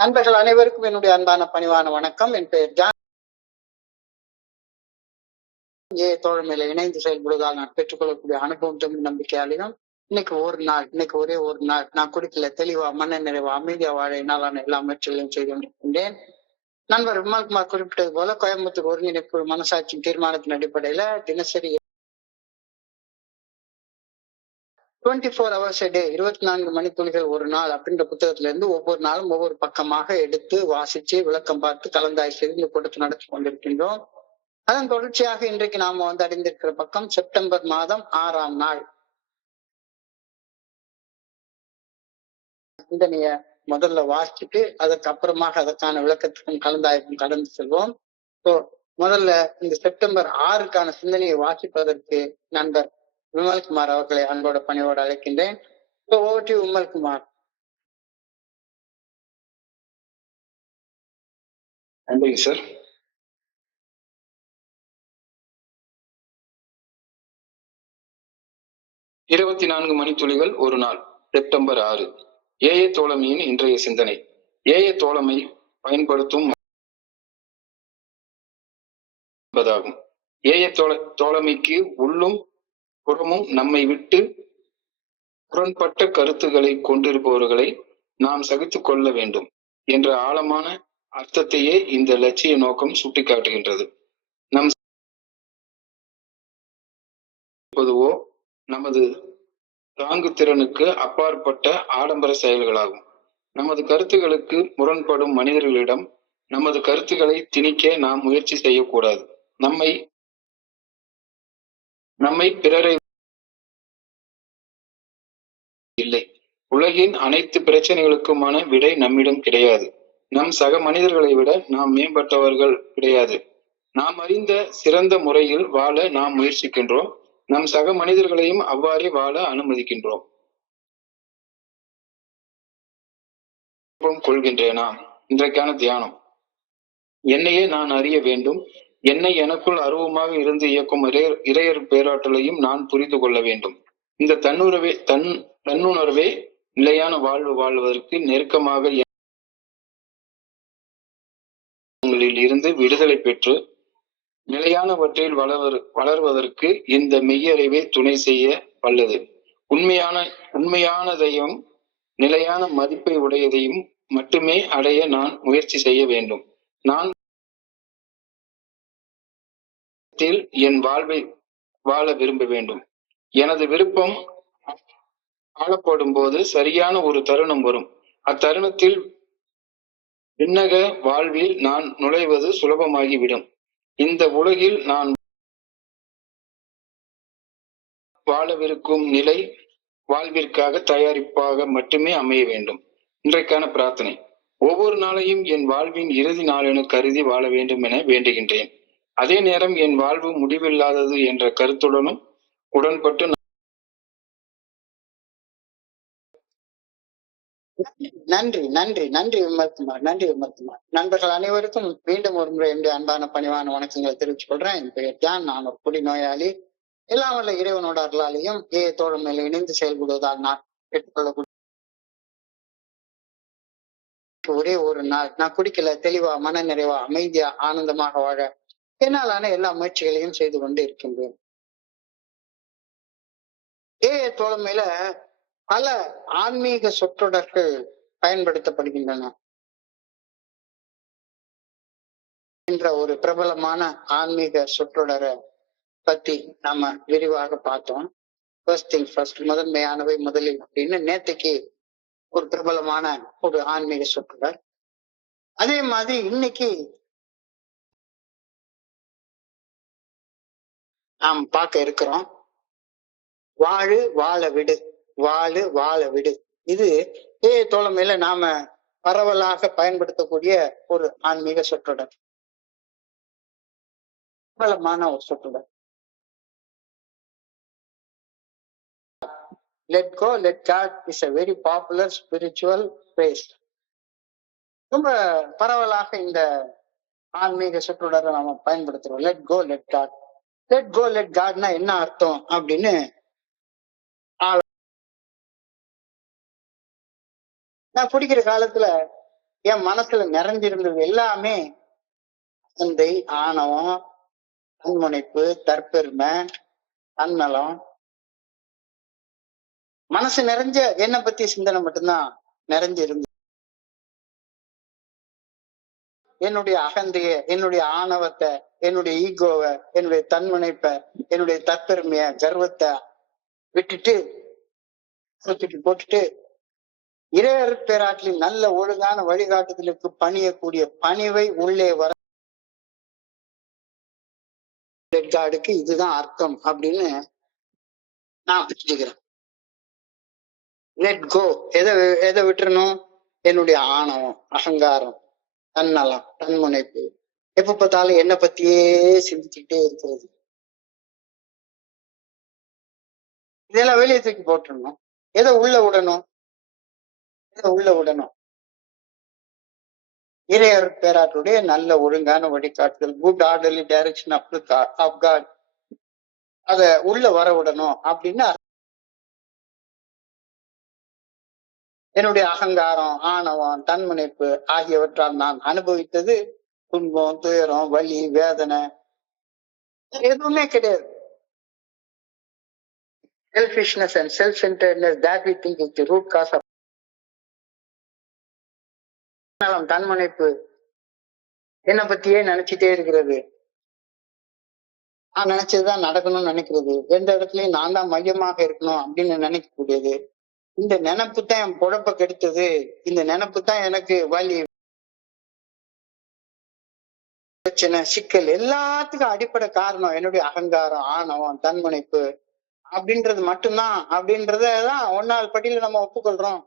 நண்பர்கள் அனைவருக்கும் என்னுடைய அன்பான பணிவான வணக்கம். என் பெயர் ஜான். தோழமையில இணைந்து செயல்படுவதால் நான் பெற்றுக்கொள்ளக்கூடிய அனுபவம் நம்பிக்கையாலையும் இன்னைக்கு ஒரே ஒரு நாள் நான் குடிக்கல தெளிவா மன நிறைவா அமைதியா வாழ என்னாலான எல்லா முயற்சிகளையும் செய்து கொண்டிருக்கின்றேன். நண்பர் விமல்குமார் குறிப்பிட்டது போல கோயம்புத்தூர் ஒருங்கிணைப்பு மனசாட்சியின் தீர்மானத்தின் அடிப்படையில தினசரி 24 hours a day 24 மணித்துளிகள் ஒரு நாள் அப்படின்ற புத்தகத்துல இருந்து ஒவ்வொரு நாளும் ஒவ்வொரு பக்கமாக எடுத்து வாசிச்சு விளக்கம் பார்த்து கலந்தாய் செய்து இந்த கூட்டத்தை நடத்தி கொண்டிருக்கின்றோம். அதன் தொடர்ச்சியாக இன்றைக்கு நாம அடைந்திருக்கிற பக்கம் செப்டம்பர் மாதம் 6ஆம் நாள். சிந்தனைய முதல்ல வாசிச்சுட்டு அதற்கு அப்புறமாக அதற்கான விளக்கத்துக்கும் கலந்தாய்க்கும் கடந்து செல்வோம். முதல்ல இந்த செப்டம்பர் 6க்கான சிந்தனையை வாசிப்பதற்கு நண்பர் விமல்குமார் அவர்களை அன்போட பணியோடு அழைக்கின்றேன். Over to Vimal Kumar. நன்றி சார். இருபத்தி 24 மணித்துளிகள் ஒரு நாள், செப்டம்பர் 6. ஏஏ தோழமையின் இன்றைய சிந்தனை. ஏஏ தோழமை பயன்படுத்தும் என்பதாகும். ஏஏ தோழமைக்கு உள்ளும் புறமும் நம்மை விட்டு முரண்பட்ட கருத்துக்களை கொண்டிருப்பவர்களை நாம் சகித்துக் கொள்ள வேண்டும் என்ற ஆழமான அர்த்தத்தையே இந்த லட்சிய நோக்கம் சுட்டிக்காட்டுகின்றது. நம் பொதுவோ நமது தாங்கு திறனுக்கு அப்பாற்பட்ட ஆடம்பர செயல்களாகும். நமது கருத்துக்களுக்கு முரண்படும் மனிதர்களிடம் நமது கருத்துக்களை திணிக்க நாம் முயற்சி செய்யக்கூடாது. நம்மை பிறரை இல்லை. உலகின் அனைத்து பிரச்சனைகளுக்குமான விடை நம்மிடம் கிடையாது. நம் சக மனிதர்களை விட நாம் மேம்பட்டவர்கள் கிடையாது. நாம் அறிந்த சிறந்த முறையில் வாழ நாம் முயற்சிக்கின்றோம். நம் சக மனிதர்களையும் அவ்வாறே வாழ அனுமதிக்கின்றோம். கொள்கின்றேனா? இன்றைக்கான தியானம். என்னையே நான் அறிய வேண்டும். என்னை எனக்குள் அருவமாக இருந்து இயக்கும் இறையர் பேராற்றலையும் நான் புரிந்து கொள்ள வேண்டும். இந்த தன்னுணர்வே நிலையான வாழ்வு வாழ்வதற்கு நெருக்கமாக இருந்து விடுதலை பெற்று நிலையானவற்றில் வளர்வதற்கு இந்த மெய்யறிவே துணை செய்ய வல்லது. உண்மையானதையும் நிலையான மதிப்பை உடையதையும் மட்டுமே அடைய நான் முயற்சி செய்ய வேண்டும். நான் என் வாழ்வை வாழ விரும்ப வேண்டும். எனது விருப்பம் ஆளப்படும் போது சரியான ஒரு தருணம் வரும். அத்தருணத்தில் விண்ணக வாழ்வில் நான் நுழைவது சுலபமாகிவிடும். இந்த உலகில் நான் வாழவிருக்கும் நிலை வாழ்விற்காக தயாரிப்பாக மட்டுமே அமைய வேண்டும். இன்றைக்கான பிரார்த்தனை. ஒவ்வொரு நாளையும் என் வாழ்வின் இறுதி நாள் என கருதி வாழ வேண்டும் என வேண்டுகின்றேன். அதே நேரம் என் வாழ்வு முடிவில்லாதது என்ற கருத்துடனும் உடன்பட்டு நன்றி நன்றி நன்றி விமல்குமார். நன்றி விமல்குமார். நண்பர்கள் அனைவருக்கும் மீண்டும் ஒரு முறை என்னுடைய அன்பான பணிவான வணக்கங்களை தெரிவித்துக் கொள்றேன். என் பெயர் ஜான். நான் ஒரு குடி நோயாளி. எல்லாம் வல்ல இறைவனோட அருளாலையும் தோழமையில இணைந்து செயல்படுவதால் நான் பெற்றுக்கொள்ளக்கூடிய ஒரே ஒரு நாள் நான் குடிக்கல தெளிவா மன நிறைவா அமைதியா ஆனந்தமாக வாழ என்னாலான எல்லா முயற்சிகளையும் செய்து கொண்டு இருக்கின்றேன். தோழமையில பல ஆன்மீக சொற்றொடர்கள் பயன்படுத்தப்படுகின்றன என்ற ஒரு பிரபலமான ஆன்மீக சொற்றொடரை பத்தி நாம விரிவாக பார்த்தோம். ஃபர்ஸ்ட் திங் ஃபர்ஸ்ட், முதன்மையானவை முதலில் அப்படின்னு நேற்றுக்கு ஒரு பிரபலமான ஒரு ஆன்மீக சொற்றொடர். அதே மாதிரி இன்னைக்கு நாம் பார்க்க இருக்கிறோம் வாழு வாழ விடு, வாழு வாழ விடு. இது தோழமையில நாம பரவலாக பயன்படுத்தக்கூடிய ஒரு ஆன்மீக சொற்றொடர், பிரபலமான ஒரு சொற்றொடர். Let go, let God is a very popular spiritual phrase. ரொம்ப பரவலாக இந்த ஆன்மீக சொற்றொடரை நாம பயன்படுத்துறோம். Let go let God. Let go let காட்னா என்ன அர்த்தம் அப்படின்னு நான் குடிக்கிற காலத்துல என் மனசுல நிறைஞ்சிருந்தது எல்லாமே தந்தை, ஆணவம், தன்முனைப்பு, தற்பெருமை, தன்னலம். மனசு நிறைஞ்ச என்னை பத்தி சிந்தனை மட்டும்தான் நிறைஞ்சிருந்து. என்னுடைய அகந்தைய, என்னுடைய ஆணவத்தை, என்னுடைய ஈகோவை, என்னுடைய தன்முனைப்பை, என்னுடைய தற்பெருமைய, கர்வத்தை விட்டுட்டு தூக்கி போட்டுட்டு இறையர் பேராற்றில் நல்ல ஒழுங்கான வழிகாட்டுதலுக்கு பணியக்கூடிய பணிவை உள்ளே வர இதுதான் அர்த்தம் அப்படின்னு நான் புரிஞ்சுக்கிறேன். Let go. எதை விட்டுறணும்? என்னுடைய ஆணவம், அகங்காரம், தன்னலம், தன்முனைப்பு, எப்ப பார்த்தாலும் என்னை பத்தியே சிந்திச்சுக்கிட்டே இருக்கிறது, இதெல்லாம் வெளியே தூக்கி போட்டுடணும். எதை உள்ள விடணும்? இறையர் பேராற்றுடைய நல்ல ஒழுங்கான வழிகாட்டுதல், good orderly direction of God, அத உள்ள வர விடணும் அப்படின்னா என்னுடைய அகங்காரம், ஆணவம், தன்முனைப்பு ஆகியவற்றால் நான் அனுபவித்தது துன்பம், துயரம், வலி, வேதனை எதுவுமே கிடையாது. Selfishness and self-centeredness that we think is the root cause of தன்முனைப்பு என்னை பத்தியே நினைச்சிட்டே இருக்கிறது, நான் நினைச்சதுதான் நடக்கணும்னு நினைக்கிறது, எந்த இடத்துலயும் நான் தான் மையமாக இருக்கணும் அப்படின்னு நினைக்கக்கூடியது. இந்த நினைப்பு தான் என் பொழப்ப கெடுத்தது, இந்த நினைப்பு தான் எனக்கு வலி, பிரச்சனை, சிக்கல் எல்லாத்துக்கும் அடிப்படை காரணம் என்னுடைய அகங்காரம், ஆணவம், தன்முனைப்பு அப்படின்றது மட்டும்தான். அப்படின்றதான் ஒன்னாவது படியில நம்ம ஒப்புக்கொள்றோம்.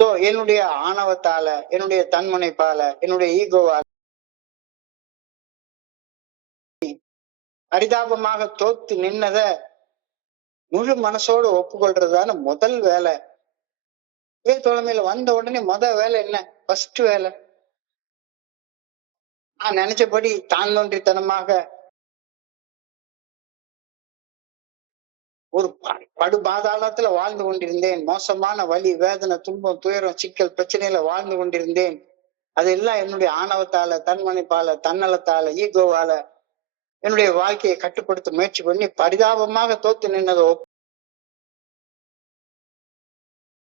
சோ என்னுடைய ஆணவத்தால, என்னுடைய தன்முனைப்பால, என்னுடைய ஈகோவால பரிதாபமாக தோத்து நின்னத முழு மனசோடு ஒப்புக்கொள்றதான முதல் வேலை. தோழமையில வந்த உடனே வேலை என்ன? ஃபர்ஸ்ட் வேலை, நான் நினைச்சபடி தான் தோன்றித்தனமாக ஒரு படு பாதாளத்துல வாழ்ந்து கொண்டிருந்தேன். மோசமான வலி, வேதனை, துன்பம், துயரம், சிக்கல், பிரச்சனையில வாழ்ந்து கொண்டிருந்தேன். அதெல்லாம் என்னுடைய ஆணவத்தால, தன்மனைப்பால, தன்னலத்தால, ஈகோவால என்னுடைய வாழ்க்கையை கட்டுப்படுத்த முயற்சி பண்ணி பரிதாபமாக தோத்து நின்னதை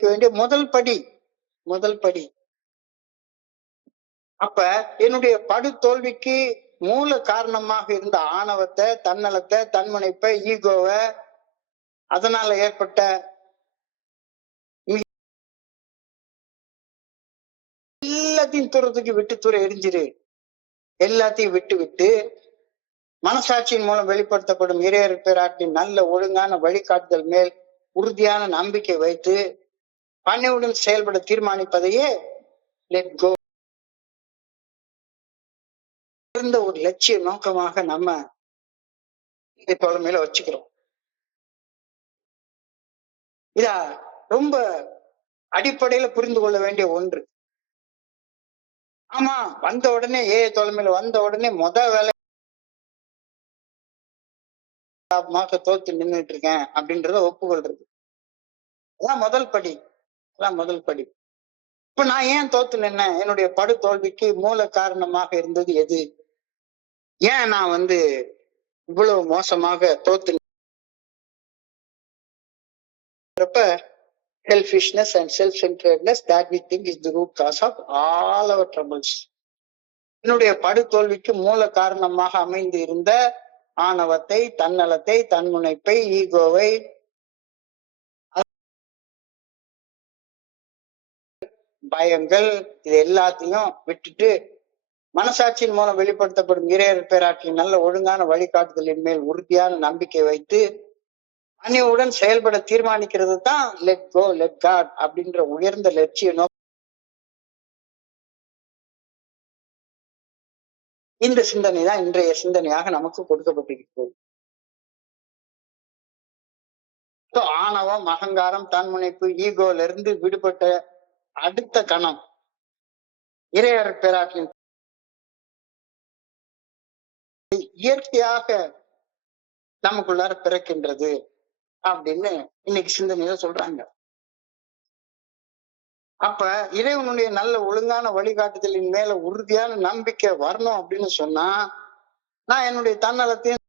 வேண்டிய முதல் படி. அப்ப என்னுடைய படு தோல்விக்கு மூல காரணமாக இருந்த ஆணவத்தை, தன்னலத்தை, தன்முனைப்பை, ஈகோவை, அதனால ஏற்பட்ட எல்லாத்தையும் தூரத்துக்கு விட்டு எரிஞ்சிரு. எல்லாத்தையும் விட்டு மனசாட்சியின் மூலம் வெளிப்படுத்தப்படும் இறையர் பேராட்டின் நல்ல ஒழுங்கான வழிகாட்டுதல் மேல் உறுதியான நம்பிக்கை வைத்து பணிவுடன் செயல்பட தீர்மானிப்பதையே லெட் கோ ஒரு லட்சிய நோக்கமாக நம்ம தோழமையில வச்சுக்கிறோம். இத ரொம்ப அடிப்படையில புரிந்து கொள்ள வேண்டிய ஒன்று. ஆமா, வந்த உடனே தோழமையில வந்த உடனே வேலை தோத்து நின்றுட்டு இருக்கேன் அப்படின்றத ஒப்புக்கொள்றது, அதான் முதல் படி. இப்ப நான் ஏன் தோத்து நின்னேன்? என்னுடைய படு தோல்விக்கு மூல காரணமாக இருந்தது எது? ஏன் நான் இவ்வளவு மோசமாக தோத்து? Selfishness and self-centeredness that we think is the root cause of all our troubles. என்னுடைய படு தோல்விக்கு மூல காரணமாக அமைந்து இருந்த ஆணவத்தை, தன்னலத்தை, தன்முனைப்பை, ஈகோவை, பயங்கள், இது எல்லாத்தையும் விட்டுட்டு மனசாட்சியின் மூலம் வெளிப்படுத்தப்படும் இறையர் பேராற்றின் நல்ல ஒழுங்கான வழிகாட்டுதலின் மேல் உறுதியான நம்பிக்கை வைத்து பணிவுடன் செயல்பட தீர்மானிக்கிறது தான் லெட் கோ லெட் காட் அப்படின்ற உயர்ந்த லட்சிய நோக்கம். இந்த சிந்தனை தான் இன்றைய சிந்தனையாக நமக்கு கொடுக்கப்பட்டிருக்கிறது. ஆணவம், அகங்காரம், தன்முனைப்பு, ஈகோல இருந்து விடுபட்ட அடுத்த கணம் இறையர் பேராற்றின் இயற்கையாக நமக்குள்ளார பிறக்கின்றது அப்படின்னு இன்னைக்கு சிந்தனையில சொல்றாங்க. அப்ப இறைவனுடைய நல்ல ஒழுங்கான வழிகாட்டுதலின் மேல உறுதியான நம்பிக்கை வரணும் அப்படின்னு சொன்னா, நான் என்னுடைய தன்னலத்தையும்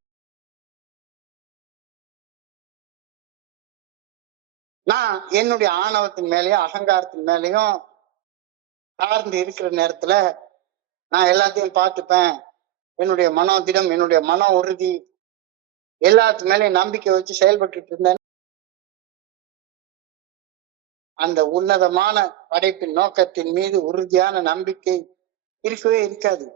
நான் என்னுடைய ஆணவத்தின் மேலயும் அகங்காரத்தின் மேலயும் சார்ந்து இருக்கிற நேரத்துல நான் எல்லாத்தையும் பார்த்துப்பேன். என்னுடைய மனோதிடம், என்னுடைய மன உறுதி எல்லாத்து மேலயும் நம்பிக்கை வச்சு செயல்பட்டு இருந்தேன். அந்த உன்னதமான படைப்பின் நோக்கத்தின் மீது உறுதியான நம்பிக்கை இருக்கவே இருக்காது.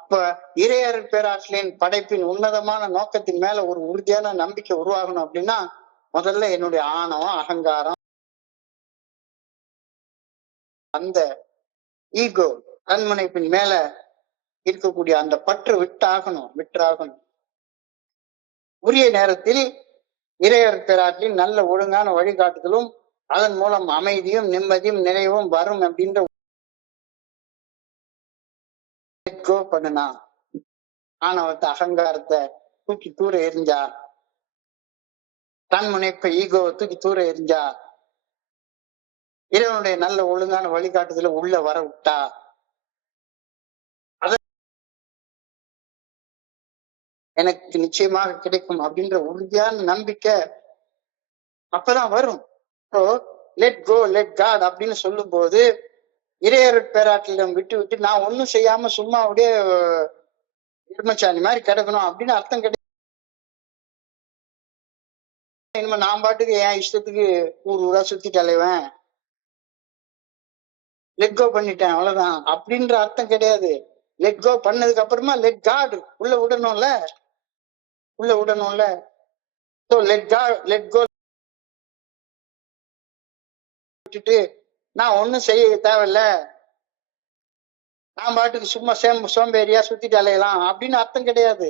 அப்ப இறையருள் பேராற்றலின் படைப்பின் உன்னதமான நோக்கத்தின் மேல ஒரு உறுதியான நம்பிக்கை உருவாகணும் அப்படின்னா, முதல்ல என்னுடைய ஆணவம், அகங்காரம், அந்த ஈகோ, தன்முனைப்பின் மேல இருக்கக்கூடிய அந்த பற்று விட்டாகணும். உரிய நேரத்தில் இறையருள் பேராற்றலின் நல்ல ஒழுங்கான வழிகாட்டுதலும் அதன் மூலம் அமைதியும் நிம்மதியும் நிறைவும் வரும் அப்படின்ற பண்ணுனா, ஆணவத்தை அகங்காரத்தை தூக்கி தூர எரிஞ்சா, தன்முனைப்பை ஈகோவை தூக்கி தூர எரிஞ்சா, இறைவனுடைய நல்ல ஒழுங்கான வழிகாட்டுதல உள்ள வர விட்டா, எனக்கு நிச்சயமாக கிடைக்கும் அப்படின்ற உறுதியான நம்பிக்கை அப்பதான் வரும். லெட் கோ லெட் காட் அப்படின்னு சொல்லும் போது இறையருள் பேராற்றலிடம் விட்டு நான் ஒன்னும் செய்யாம சும்மா அப்படியே எருமச்சாணி மாதிரி கிடக்கணும் அப்படின்னு அர்த்தம் கிடையாது. இனிமே நான் பாட்டுக்கு என் இஷ்டத்துக்கு ஊரா சுத்திட்டு அலைவேன், லெட் கோ பண்ணிட்டேன் அவ்வளவுதான் அப்படின்ற அர்த்தம் கிடையாது. லெட் கோ பண்ணதுக்கு அப்புறமா லெட் காட் உள்ள விடணும்ல. லெட் கோ விட்டுட்டு நான் ஒன்னும் செய்ய தேவையில்ல, நான் பாட்டுக்கு சும்மா சோம்பேறியா சுத்திட்டு அலையலாம் அப்படின்னு அர்த்தம் கிடையாது.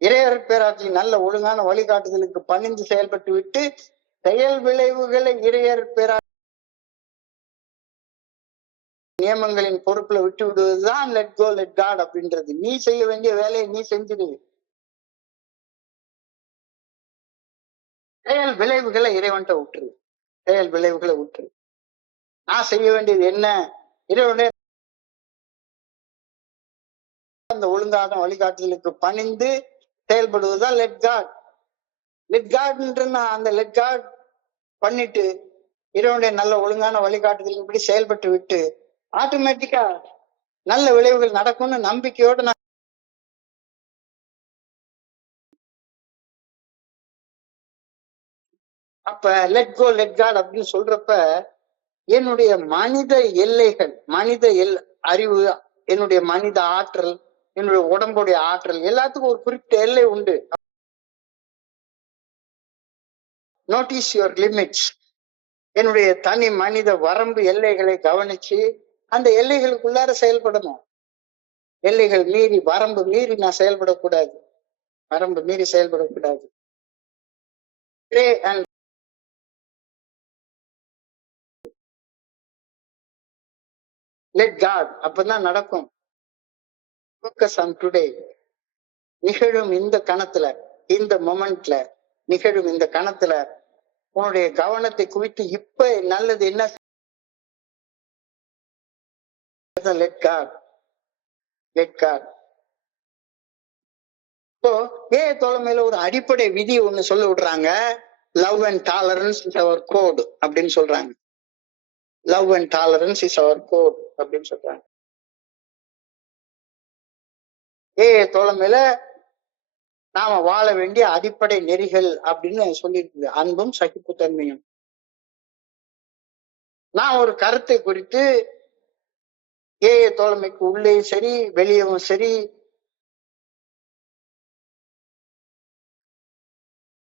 இறையருள் பேராற்றலின் நல்ல ஒழுங்கான வழிகாட்டுதலுக்கு பணிந்து செயல்பட்டு விட்டு செயல் விளைவுகளை இறையருள் பேரா நியமங்களின் பொறுப்புல விட்டு விடுவதுதான் லெட் கோ லெட் காட் அப்படின்றது. நீ செய்ய வேண்டிய வேலையை நீ செஞ்சிடு, செயல் விளைவுகளை இறைவன்ட்ட விட்டுரு. செயல் விளைவுகளை விட்டுரு. நான் செய்ய வேண்டியது என்ன? இறைவனுடைய அந்த ஒழுங்கான வழிகாட்டுதலுக்கு பணிந்து செயல்படுவதுதான் லெட் காட். லெட் காட்ன்ற அந்த லெட் காட் பண்ணிட்டு இறைவனுடைய நல்ல ஒழுங்கான வழிகாட்டுதலின்படி செயல்பட்டு விட்டு ஆட்டோமேட்டிக்கா நல்ல விளைவுகள் நடக்கும்னு நம்பிக்கையோட நான் அப்ப லெட் கோ லெட் காட் அப்படின்னு சொல்றப்ப என்னுடைய மனித எல்லைகள், அறிவு, என்னுடைய மனித ஆற்றல், என்னுடைய உடம்புடைய ஆற்றல் எல்லாத்துக்கும் ஒரு குறிப்பிட்ட எல்லை உண்டு. Notice your limits. என்னுடைய தனி மனித வரம்பு எல்லைகளை கவனிச்சு அந்த எல்லைகளுக்குள்ளார செயல்படணும். எல்லைகள் மீறி, வரம்பு மீறி நான் செயல்படக்கூடாது. லெட் காட் அப்பதான் நடக்கும். Focus on today. நிகழும் இந்த கணத்துல, இந்த மொமெண்ட்ல, நிகழும் இந்த கணத்துல உன்னுடைய கவனத்தை குவித்து இப்ப நல்லது என்ன லெட் காட். தோழமையில ஒரு அடிப்படை விதி ஒண்ணு சொல்ல விடுறாங்க. Love and tolerance is our code அப்படின்னு சொல்றாங்க. Love and tolerance is our code அப்படின்னு சொல்றாங்க. தோழமையில நாம வாழ வேண்டிய அடிப்படை நெறிகள் அப்படின்னு சொல்லியிருக்குது அன்பும் சகிப்புத்தன்மையும். நான் ஒரு கருத்தை குறித்து தோழமைக்கு உள்ளேயும் சரி வெளியவும் சரி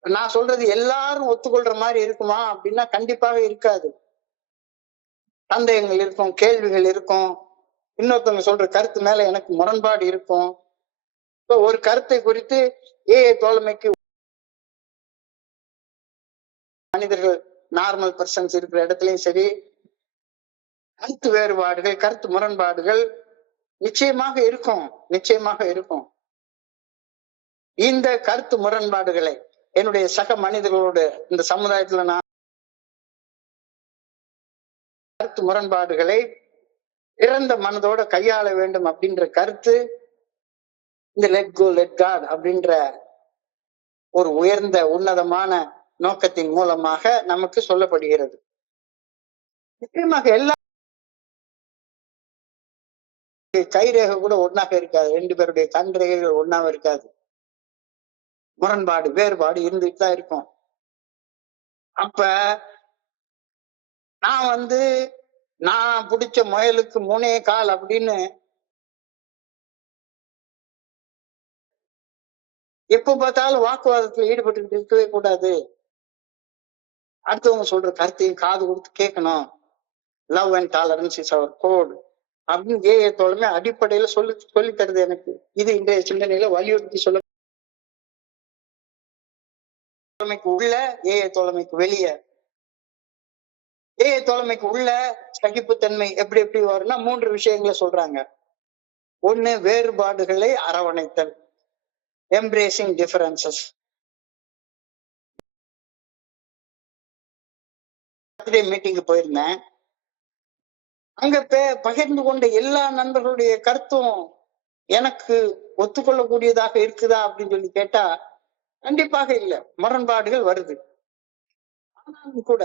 நான் சொல்றது எல்லாரும் ஒத்துக்கொள்ற மாதிரி இருக்குமா அப்படின்னா கண்டிப்பாக இருக்காது. சந்தேகங்கள் இருக்கும், கேள்விகள் இருக்கும், இன்னொருத்தவங்க சொல்ற கருத்து மேல எனக்கு முரண்பாடு இருக்கும். ஒரு கருத்தை குறித்து தோழமைக்கு மனிதர்கள் நார்மல் பர்சன்ஸ் இருக்கிற இடத்துலயும் சரி கருத்து வேறுபாடுகள், கருத்து முரண்பாடுகள் நிச்சயமாக இருக்கும். இந்த கருத்து முரண்பாடுகளை என்னுடைய சக மனிதர்களோடு இந்த சமுதாயத்துல நான் கருத்து முரண்பாடுகளை இறந்த மனதோட கையாள வேண்டும் அப்படின்ற கருத்து இந்த லெட் கோ லெட் காட் அப்படின்ற ஒரு உயர்ந்த உன்னதமான நோக்கத்தின் மூலமாக நமக்கு சொல்லப்படுகிறது. நிச்சயமாக எல்லா கைரேகை கூட ஒன்னாக இருக்காது, ரெண்டு பேருடைய கண் ரேகைகள் ஒன்னாக இருக்காது, முரண்பாடு வேறுபாடு இருந்துட்டு தான் இருக்கும். அப்ப நான் பிடிச்ச முயலுக்கு 3 கால் அப்படின்னு எப்ப பார்த்தாலும் வாக்குவாதத்துல ஈடுபட்டு இருக்கவே கூடாது. அடுத்தவங்க சொல்ற கருத்தையும் காது கொடுத்து கேட்கணும். Love and tolerance is our code அப்படின்னு ஏ தோழமை அடிப்படையில சொல்லி தருது எனக்கு. இது இன்றைய சிந்தனையில வலியுறுத்தி சொல்ல தோழமைக்கு உள்ள ஏ தோழமைக்கு வெளியே. ஏ தோழமைக்கு உள்ள சகிப்புத்தன்மை எப்படி எப்படி வரும்னா 3 விஷயங்களை சொல்றாங்க. ஒண்ணு, வேறுபாடுகளை அரவணைத்தல், எம்ப்ரேசிங் டிஃபரன்சஸ். மீட்டிங்கு போயிருந்தேன். அங்க பகிர்ந்து கொண்ட எல்லா நண்பர்களுடைய கருத்தும் எனக்கு ஒத்துக்கொள்ளக்கூடியதாக இருக்குதா அப்படின்னு சொல்லி கேட்டா கண்டிப்பாக இல்ல, முரண்பாடுகள் வருது. ஆனாலும் கூட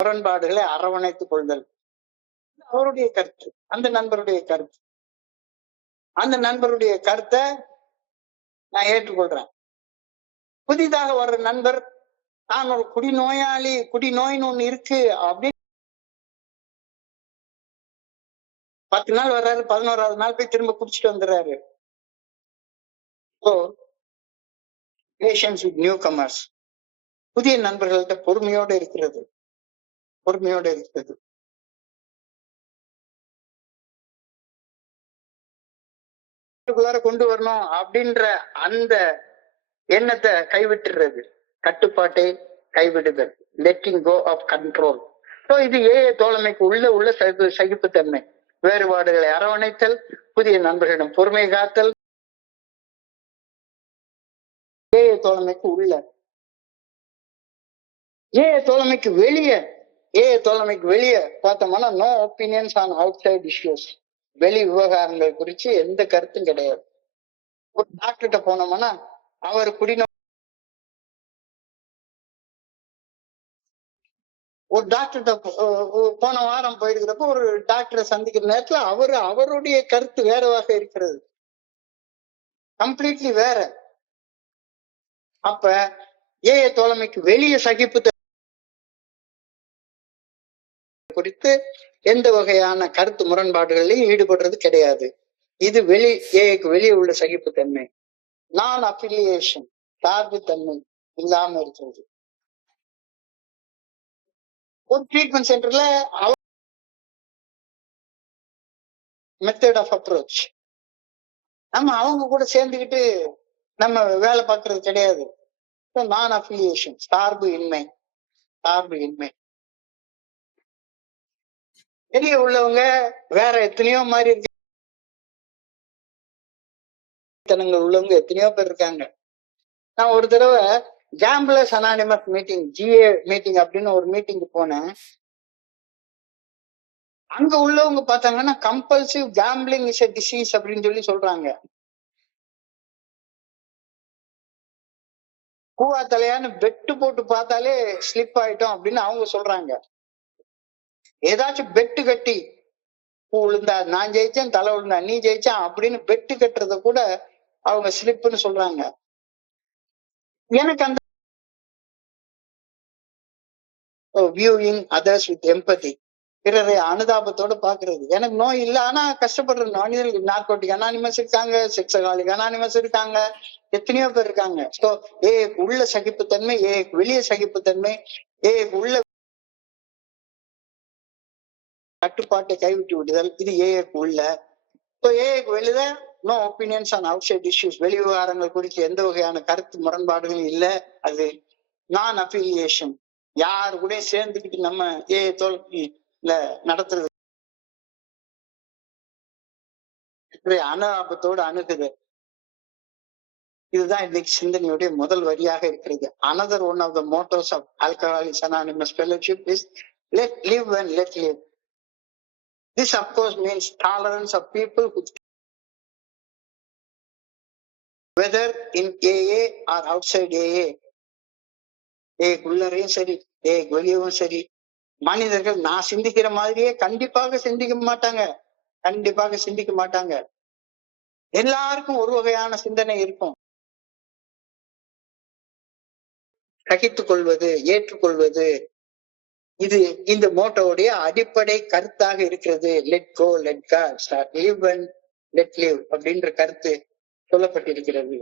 முரண்பாடுகளை அரவணைத்துக் கொள்தல் அவருடைய கருத்து, அந்த நண்பருடைய கருத்து. அந்த நண்பருடைய கருத்தை நான் ஏற்றுக்கொள்றேன். புதிதாக வர்ற நண்பர் நான் ஒரு குடிநோயாளி, குடிநோயின்னு ஒண்ணு இருக்கு அப்படின்னு 10 நாள் வர்றாரு, 11வது நாள் போய் திரும்ப குடிச்சிட்டு வந்துடுறாரு. பேஷன்ஸ் வித் நியூ கமர்ஸ், புதிய நண்பர்கள்ட்ட பொறுமையோடு இருக்கிறது. கொண்டு வரணும் அப்படின்ற அந்த எண்ணத்தை கைவிட்டுறது, கட்டுப்பாட்டை கைவிடுதல், லெட்டிங் கோ ஆஃப் கண்ட்ரோல். இது தோழமைக்கு உள்ள சகிப்புத்தன்மை, வேறுபாடுகளை அரவணைத்தல், புதிய நண்பர்களிடம் பொறுமை காத்தல். தோழமைக்கு உள்ள தோழமைக்கு வெளியே பார்த்தோம்னா no opinions on outside issues. வெளி விவகாரங்கள் குறித்து எந்த கருத்தும் கிடையாது. ஒரு டாக்டர்கிட்ட போனோம்னா அவர் ஒரு டாக்டர்கிட்ட போன வாரம் போயிருக்கிறப்ப ஒரு டாக்டரை சந்திக்கிற நேரத்துல அவருடைய கருத்து வேறவாக இருக்கிறது, கம்ப்ளீட்லி வேற. அப்ப தோழமைக்கு வெளியே சகிப்பு குறித்து எந்த வகையான கருத்து முரண்பாடுகளையும் ஈடுபடுறது கிடையாது. இது வெளியே உள்ள சகிப்புத்தன்மை. நான் அஃபிலியேஷன், சார்புத்தன்மை இல்லாம இருக்கிறது. ஒரு ட்ரீட்மெண்ட் சென்டர்ல மெத்தட் ஆஃப் அப்ரோச், நம்ம அவங்க கூட சேர்ந்துக்கிட்டு நம்ம வேலை பார்க்கறது கிடையாது. நான் அஃபிலியேஷன், சார்பு இன்மை. வெளியே உள்ளவங்க வேற எத்தனையோ மாதிரி உள்ளவங்க எத்தனையோ பேர் இருக்காங்க. நான் ஒரு தடவை gamblers anonymous meeting, GA meeting அப்படின்னு ஒரு மீட்டிங்கு போனேன். அங்க உள்ளவங்க பார்த்தாங்கன்னா compulsive gambling is a disease அப்படின்னு சொல்லி சொல்றாங்க. பூவா தலையான்னு பெட்டு போட்டு பார்த்தாலே ஸ்லிப் ஆயிட்டோம் அப்படின்னு அவங்க சொல்றாங்க. ஏதாச்சும் பெட்டு கட்டி பூ விழுந்தா நான் ஜெயிச்சேன், தலை விழுந்தா நீ ஜெயிச்சான் அப்படின்னு பெட்டு கட்டுறத கூட அவங்க ஸ்லிப்னு சொல்றாங்க. எனக்கு அந்த வியூயிங் அதர்ஸ் வித் எம்பதி, பிறரை அனுதாபத்தோட பாக்குறது. எனக்கு நோய் இல்லை ஆனா கஷ்டப்படுற மனிதர்கள் நார்கோட்டிக் அனானிமஸ் இருக்காங்க, செக்ஸகாலிக் அனானிமஸ் இருக்காங்க, எத்தனையோ பேர் இருக்காங்க. ஸோ உள்ள சகிப்புத்தன்மை, வெளிய சகிப்புத்தன்மை, உள்ள கட்டுப்பாட்டை கைவிட்டு விடுதல், இது உள்ள. வெளியில no opinions on outside issues, வெளி விவகாரங்கள் குறித்து எந்த வகையான கருத்து முரண்பாடுகளும் இல்லை. அது நான் அஃபிலியேஷன், யாரு கூட சேர்ந்துக்கிட்டு நம்ம நடத்துறது அனுதாபத்தோடு அணுகுது. இதுதான் இன்னைக்கு சிந்தனையுடைய முதல் வரியாக இருக்கிறது. Another one of the mottos of Alcoholics Anonymous Fellowship is let live and let live. This of course means tolerance of people who, whether in AA or outside AA, உள்ளரையும் சரி வெளியவும் சரி, மனிதர்கள் நான் சிந்திக்கிற மாதிரியே கண்டிப்பாக சிந்திக்க மாட்டாங்க. கண்டிப்பாக சிந்திக்க மாட்டாங்க. எல்லாருக்கும் ஒரு வகையான சிந்தனை இருக்கும். சகித்துக் கொள்வது, ஏற்றுக்கொள்வது, இது இந்த மோட்டோவுடைய அடிப்படை கருத்தாக இருக்கிறது. Let go, let God, live and let live அப்படின்ற கருத்து சொல்லப்பட்டிருக்கிறது.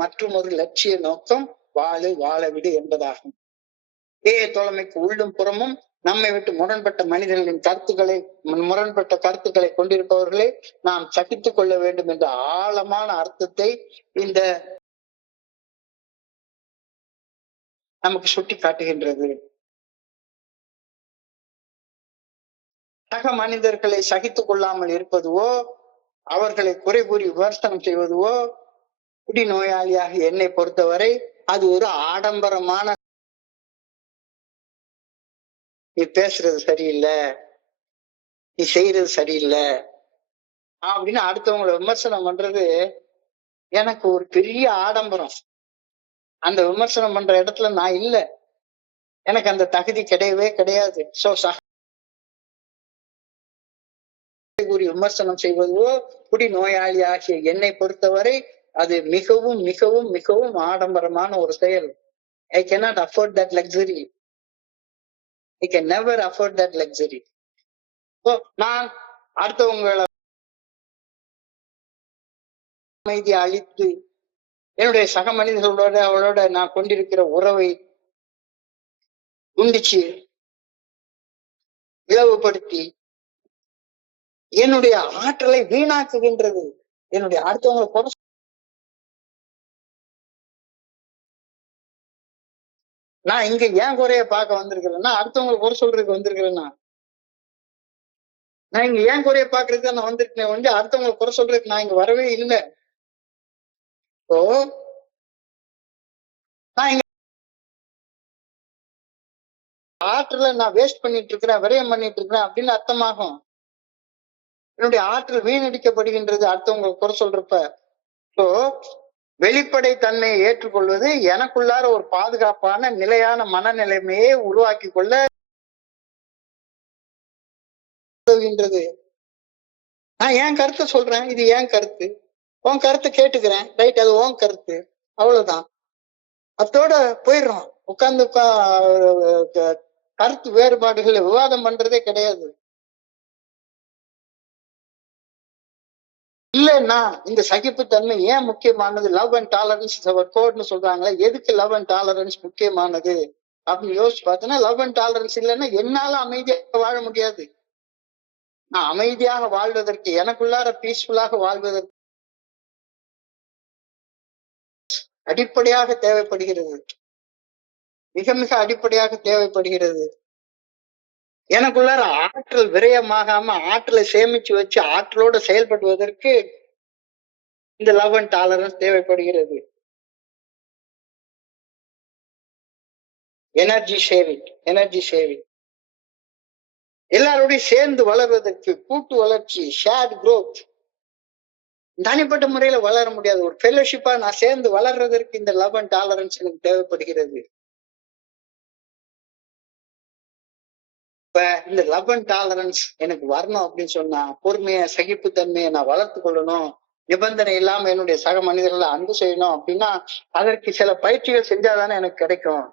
மற்றும் ஒரு லட்சிய நோக்கம் வாழு வாழ விடு என்பதாகும். தோழமைக்கு உள்ளும் புறமும் நம்மை விட்டு முரண்பட்ட மனிதர்களின் முரண்பட்ட கருத்துக்களை கொண்டிருப்பவர்களை நாம் சகித்துக் கொள்ள வேண்டும் என்ற ஆழமான அர்த்தத்தை இந்த நமக்கு சுட்டி காட்டுகின்றது. சக மனிதர்களை சகித்துக் கொள்ளாமல் இருப்பதுவோ, அவர்களை குறை கூறி விமர்சனம் செய்வதுவோ, குடிநோயாளியாக என்னை பொறுத்தவரை அது ஒரு ஆடம்பரமான, நீ பேசுறது சரியில்லை, நீ செய்யறது சரியில்லை அப்படின்னு அடுத்தவங்களை விமர்சனம் பண்றது எனக்கு ஒரு பெரிய ஆடம்பரம். அந்த விமர்சனம் பண்ற இடத்துல நான் இல்ல, எனக்கு அந்த தகுதி கிடையவே கிடையாது. கூறி விமர்சனம் செய்வதோ குடிநோயாளி ஆகிய என்னை பொறுத்தவரை அது மிகவும் மிகவும் மிகவும் ஆடம்பரமான ஒரு செயல். I cannot afford that luxury. I can never afford that luxury. நான் அடுத்தவங்களை அமைதி அளித்து என்னுடைய சக மனிதர்களோட அவளோட நான் கொண்டிருக்கிற உறவை துண்டிச்சு இழவுபடுத்தி என்னுடைய ஆற்றலை வீணாக்குகின்றது. என்னுடைய அடுத்தவங்களை குறை, நான் இங்க ஏன் குறைய பார்க்க வந்திருக்கிறேன்னா அடுத்தவங்களை குறை சொல்றதுக்கு வந்திருக்கிறேன்னா, நான் இங்க ஏன் குறைய பாக்குறதுக்கு நான் வந்திருக்கேன் வந்து அடுத்தவங்களை குறை சொல்றதுக்கு நான் இங்க வரவே இல்லை. நான் இங்க ஆற்றலை நான் வேஸ்ட் பண்ணிட்டு இருக்கிறேன், விரயம் பண்ணிட்டு இருக்கிறேன் அப்படின்னு அர்த்தமாகும். என்னுடைய ஆற்றல் வீணடிக்கப்படுகின்றது அடுத்தவங்களை குறை சொல்றப்ப. வெளிப்படை தன்மையை ஏற்றுக்கொள்வது எனக்குள்ளார ஒரு பாதுகாப்பான நிலையான மனநிலைமையை உருவாக்கி கொள்ள உதவுகின்றது. நான் என் கருத்தை சொல்றேன், இது என் கருத்து, உன் கருத்தை கேட்டுக்கிறேன், ரைட், அது உன் கருத்து, அவ்வளவுதான். அதோட போயிடுறோம். உட்கார்ந்து கருத்து வேறுபாடுகளை விவாதம் பண்றதே கிடையாது. இல்லைன்னா இந்த சகிப்புத்தன்மை ஏன் முக்கியமானது? லவ் அண்ட் டாலரன்ஸ் கோட்னு சொல்றாங்களே, எதுக்கு லவ் அண்ட் டாலரன்ஸ் முக்கியமானது அப்படின்னு யோசிச்சு பார்த்தோன்னா, லவ் அண்ட் டாலரன்ஸ் இல்லைன்னா என்னால அமைதியாக வாழ முடியாது. நான் அமைதியாக வாழ்வதற்கு, எனக்குள்ளார பீஸ்ஃபுல்லாக வாழ்வதற்கு அடிப்படையாக தேவைப்படுகிறது, மிக மிக அடிப்படையாக தேவைப்படுகிறது. எனக்குள்ளார ஆற்றல் விரயமாகாம ஆற்றலை சேமிச்சு வச்சு ஆற்றலோட செயல்படுவதற்கு இந்த லவ் அண்ட் டாலரன்ஸ் தேவைப்படுகிறது. எனர்ஜி சேவிங் எல்லாரோடையும் சேர்ந்து வளர்வதற்கு, கூட்டு வளர்ச்சி, ஷேர்ட் growth. தனிப்பட்ட முறையில வளர முடியாது. ஒரு ஃபெலோஷிப்பா நான் சேர்ந்து வளர்றதற்கு இந்த லவ் அண்ட் டாலரன்ஸ் எனக்கு தேவைப்படுகிறது. இப்ப இந்த லவ் அண்ட் டாலரன்ஸ் எனக்கு வரணும் அப்படின்னு சொன்னா, பொறுமைய சகிப்புத்தன்மையை நான் வளர்த்து கொள்ளணும், நிபந்தனை இல்லாம என்னுடைய சக மனிதர்களை அன்பு செய்யணும் அப்படின்னா அதற்கு சில பயிற்சிகள் செஞ்சாதானே எனக்கு கிடைக்கும்.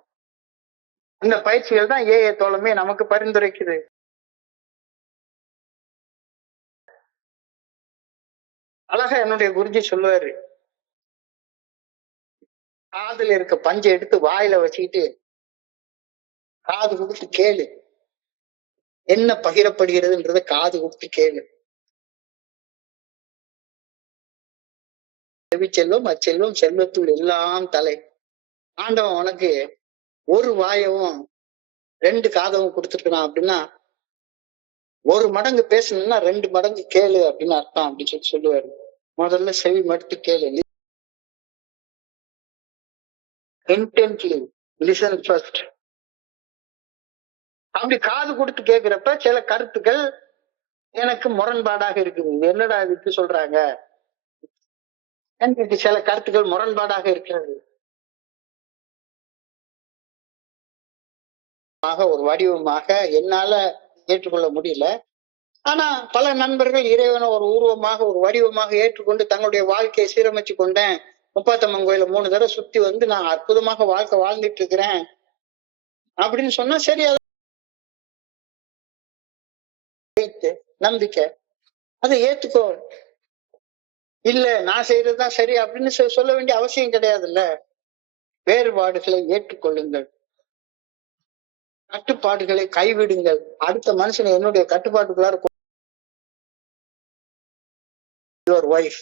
இந்த பயிற்சிகள் தான் ஏஏ தோழமை நமக்கு பரிந்துரைக்குது. அழகா என்னுடைய குருஜி சொல்லுவாரு, காதுல இருக்க பஞ்சை எடுத்து வாயில வச்சுக்கிட்டு காது கொடுத்து கேளு, என்ன பகிரப்படுகிறதுன்றத காது கொடுத்து கேளு. செல்வம் அச்செல்வம் செல்வத்துள் எல்லாம் தலை. ஆண்டவன் உனக்கு ஒரு வாயவும் ரெண்டு காதவும் கொடுத்துருக்கான் அப்படின்னா ஒரு மடங்கு பேசணும்னா 2 மடங்கு கேளு அப்படின்னு அர்த்தம் அப்படின்னு சொல்லுவாரு. முதல்ல செவி மடுத்து கேளு. Intently listen first. அப்படி காது கொடுத்து கேட்கிறப்ப சில கருத்துக்கள் எனக்கு முரண்பாடாக இருக்குது. என்னடா இதுக்கு சொல்றாங்க, எனக்கு சில கருத்துக்கள் முரண்பாடாக இருக்கிறது. ஒரு வடிவமாக என்னால ஏற்றுக்கொள்ள முடியல. ஆனா பல நண்பர்கள் இறைவனை ஒரு உருவமாக ஒரு வடிவமாக ஏற்றுக்கொண்டு தங்களுடைய வாழ்க்கையை சீரமைச்சு கொண்டேன், 38 கோயில 3 தடவை சுத்தி வந்து நான் அற்புதமாக வாழ்க்கை வாழ்ந்துட்டு இருக்கிறேன் அப்படின்னு சொன்னா சரி, நம்பிக்கை அதை ஏத்துக்கோ. இல்ல நான் செய்யறதுதான் சரி அப்படின்னு சொல்ல வேண்டிய அவசியம் கிடையாதுல்ல. வேறுபாடுகளை ஏற்றுக்கொள்ளுங்கள், கட்டுப்பாடுகளை கைவிடுங்கள். அடுத்த மனுஷனை என்னுடைய கட்டுப்பாட்டுக்குள்ளார your wife,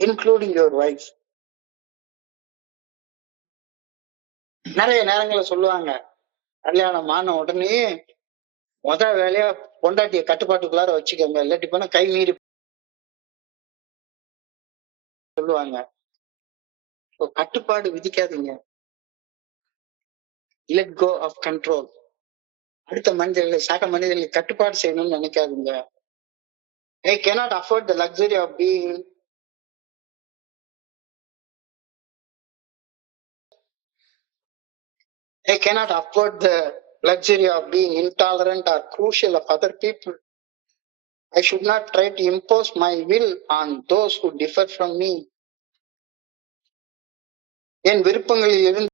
including your wife. நிறைய நேரங்களை சொல்லுவாங்க, கல்யாணம் ஆன உடனே முதல் வேலையா பொண்டாட்டிய கட்டுப்பாட்டுக்குள்ளார வச்சுக்கோங்க, இல்லாட்டி போனா கை மீறி சொல்லுவாங்க. கட்டுப்பாடு விதிக்காதீங்க. Let go of control. அடுத்த மனிதர்களை சக மனிதர்களை கட்டுப்பாடு செய்யணும்னு நினைக்காதீங்க. I cannot afford the luxury of being I cannot afford the luxury of being intolerant or crucial of other people. I should not try to impose my will on those who differ from me. என் விருப்பங்களில் இருந்து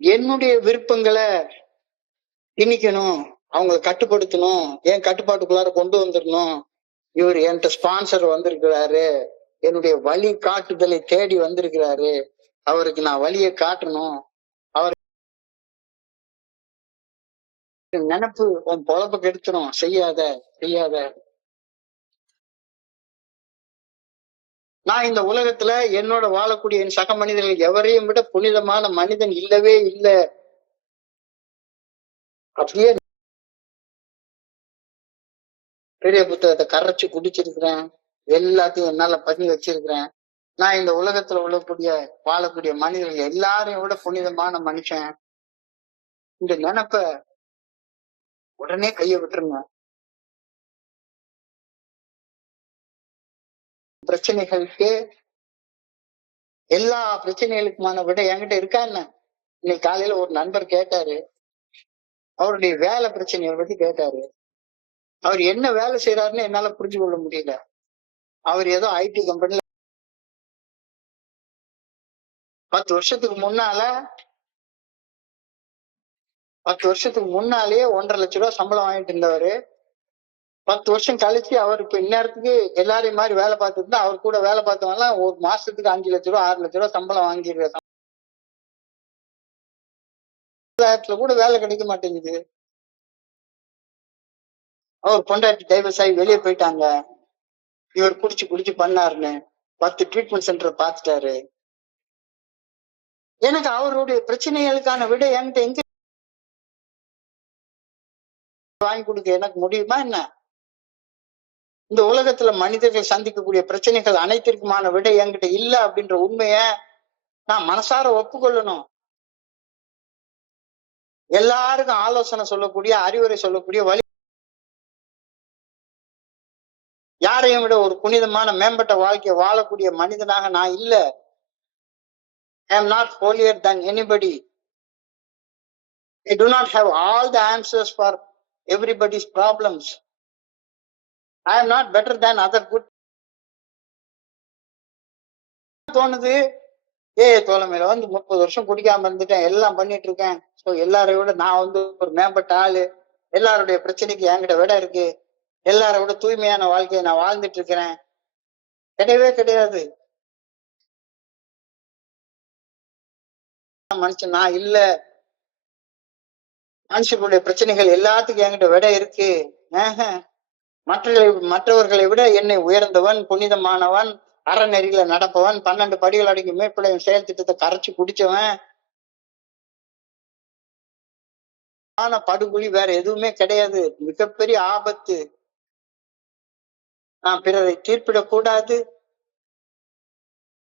என்னுடைய விருப்பங்களை திணிக்கணும், அவங்களை கட்டுப்படுத்தணும், என் கட்டுப்பாட்டுக்குள்ளார கொண்டு வந்துடணும். இவர் என்கிட்ட ஸ்பான்சர் வந்திருக்கிறாரு, என்னுடைய வழி காட்டுதலை தேடி வந்திருக்கிறாரு, அவருக்கு நான் வழியை காட்டணும். அவர் நினைப்பு உன் பொழப்ப கெடுத்துரும், செய்யாத செய்யாத. நான் இந்த உலகத்துல என்னோட வாழக்கூடிய என் சக மனிதர்கள் எவரையும் விட புனிதமான மனிதன் இல்லவே இல்லை. அப்படியே பெரிய புத்தகத்தை கரைச்சு குடிச்சிருக்கிறேன், எல்லாத்தையும் என்னால பண்ணி வச்சிருக்கிறேன். நான் இந்த உலகத்துல வாழக்கூடிய மனிதர்கள் எல்லாரையும் விட புனிதமான மனுஷன். இந்த நினைப்ப உடனே கைய விட்டுருங்க. பிரச்சனைகளுக்கு எல்லா பிரச்சனைகளுக்குமான விட என்கிட்ட இருக்கா என்ன? இன்னைக்கு காலையில ஒரு நண்பர் கேட்டாரு, அவருடைய வேலை பிரச்சனையை பத்தி கேட்டாரு. அவர் என்ன வேலை செய்யறாருன்னு என்னால புரிஞ்சு கொள்ள முடியல. அவர் ஏதோ ஐடி கம்பெனில 10 வருஷத்துக்கு முன்னாலேயே 1.5 லட்சம் ரூபாய் சம்பளம் வாங்கிட்டு இருந்தவரு. 10 வருஷம் கழிச்சு அவர் இப்ப இந்நேரத்துக்கு எல்லாரையும் மாதிரி வேலை பார்த்துட்டு அவர் கூட வேலை பார்த்தவங்க ஒரு மாசத்துக்கு 5 லட்சம் ரூபாய் 6 லட்சம் ரூபாய் சம்பளம் வாங்கிடுற கூட வேலை கிடைக்க மாட்டேங்குது. அவர் பொண்டாட்டி டைவர்ஸ் ஆகி வெளியே போயிட்டாங்க. இவர் குடிச்சு பண்ணாருன்னு 10 ட்ரீட்மெண்ட் சென்டர் பார்த்துட்டாரு. எனக்கு அவருடைய பிரச்சனைகளுக்கான விட என்கிட்ட எங்க வாங்கி கொடுக்க எனக்கு முடியுமா என்ன? இந்த உலகத்துல மனிதர்கள் சந்திக்கக்கூடிய பிரச்சனைகள் அனைத்திற்குமான விட என்கிட்ட இல்ல அப்படின்ற உண்மைய நான் மனசார ஒப்புக்கொள்ளணும். எல்லாருக்கும் ஆலோசனை சொல்லக்கூடிய, அறிவுரை சொல்லக்கூடிய வழி யாரையும் விட ஒரு புனிதமான மேம்பட்ட வாழ்க்கையை வாழக்கூடிய மனிதனாக நான் இல்ல. I am not holier than anybody. I do not have all the answers for everybody's problems. I am not better than other good. தோணுது, தோழமையில 30 வருஷம் குடிக்காம இருந்துட்டேன், எல்லாம் பண்ணிட்டு இருக்கேன். சோ எல்லாரையும் விட நான் ஒரு மேம்பட்ட ஆளு, எல்லாருடைய பிரச்சனைக்கு என்கிட்ட விட இருக்கு, எல்லாரை விட தூய்மையான வாழ்க்கையை நான் வாழ்ந்துட்டு இருக்கிறேன். கிடையவே கிடையாது. மனுஷன் நான் இல்ல. மனுஷனுடைய பிரச்சனைகள் எல்லாத்துக்கும் என்கிட்ட விட இருக்கு. மற்றவர்களை விட என்னை உயர்ந்தவன், புனிதமானவன், அறநெறியில நடப்பவன், 12 படிகள் அடங்கி மேற்படையும் செயல் திட்டத்தை கரைச்சு குடிச்சவன், ஆனா படுகொலி வேற எதுவுமே கிடையாது. மிகப்பெரிய ஆபத்து. நான் பிறரை தீர்ப்பிடக்கூடாது,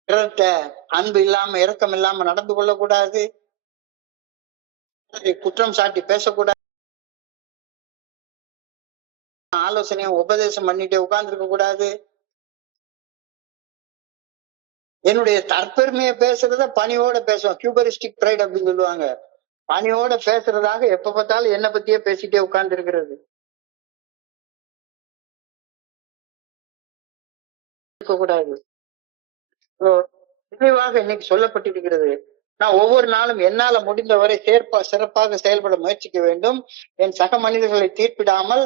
பிறர்கிட்ட அன்பு இல்லாம இரக்கம் இல்லாம நடந்து கொள்ளக்கூடாது, குற்றம் சாட்டி பேசக்கூடாது, ஆலோசனையை உபதேசம் பண்ணிட்டு உட்கார்ந்து இருக்க கூடாது. என்னுடைய தற்பெருமையை பேசுறத பணியோட பேசுவோம். கியூபரிஸ்டிக் பிரைட் அப்படின்னு சொல்லுவாங்க. பணியோட பேசுறதாக எப்ப பார்த்தாலும் என்ன பத்தியே பேசிட்டே உட்கார்ந்து இருக்கிறது இருக்கக்கூடாது. தெளிவாக இன்னைக்கு சொல்லப்பட்டிருக்கிறது. நான் ஒவ்வொரு நாளும் என்னால முடிந்தவரை சிறப்பாக செயல்பட முயற்சிக்க வேண்டும். என் சக மனிதர்களை தீர்ப்பிடாமல்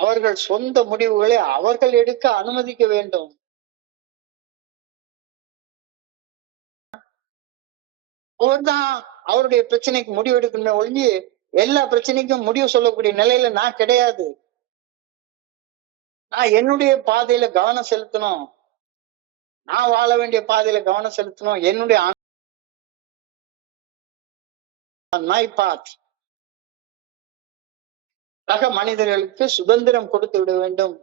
அவர்கள் சொந்த முடிவுகளை அவர்கள் எடுக்க அனுமதிக்க வேண்டும். அவர்தான் அவருடைய பிரச்சனைக்கு முடிவு எடுக்கணுமே ஒழிஞ்சு எல்லா பிரச்சனைக்கும் முடிவு சொல்லக்கூடிய நிலையில நான் கிடையாது. நான் என்னுடைய பாதையில கவனம் செலுத்தணும். நான் வாழ வேண்டிய பாதையில கவனம் செலுத்தணும். என்னுடைய my path. சக மனிதர்களுக்கு சுதந்திரம் கொடுத்து விட வேண்டும்.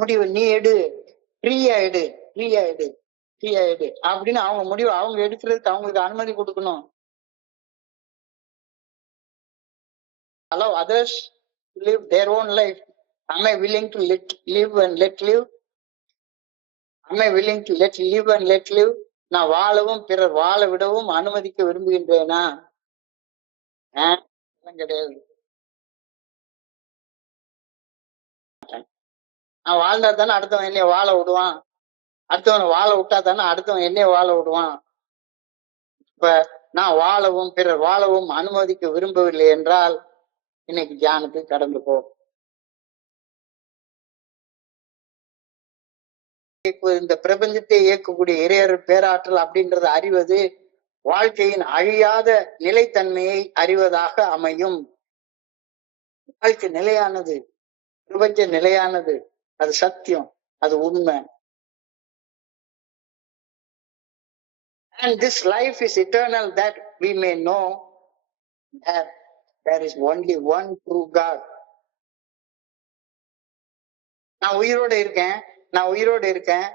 முடிவு நீ எடு, ஃப்ரீயா எடு, ஃப்ரீயா எடு, ஃப்ரீயா எடு அப்படின்னு அவங்க முடிவு அவங்க எடுக்கிறதுக்கு அவங்களுக்கு அனுமதி கொடுக்கணும். allow others to live their own life. Am I willing to live and let live? Am I willing to live and let live? நான் வாழவும் பிறர் வாழ விடவும் அனுமதிக்க விரும்புகின்றேனா? கிடையாது. நான் வாழ்ந்தா தானே அடுத்தவன் என்னைய வாழ விடுவான். அடுத்தவனை வாழ விட்டா தானே அடுத்தவன் என்னைய வாழ விடுவான். இப்ப நான் வாழவும் பிறர் வாழவும் அனுமதிக்க விரும்பவில்லை என்றால் இன்னைக்கு தியானத்துக்கு கடந்து போ. இந்த பிரபஞ்சத்தை இயக்கக்கூடிய இறையர் பேராற்றல் அப்படின்றத அறிவது வாழ்க்கையின் அழியாத நிலைத்தன்மையை அறிவதாக அமையும். வாழ்க்கை நிலையானது, பிரபஞ்சம் நிலையானது, அது சத்தியம், அது உண்மை. And this life is eternal, that we may know that there is only one true God. நான் உயிரோடு இருக்கேன், நான் உயிரோடு இருக்கேன்,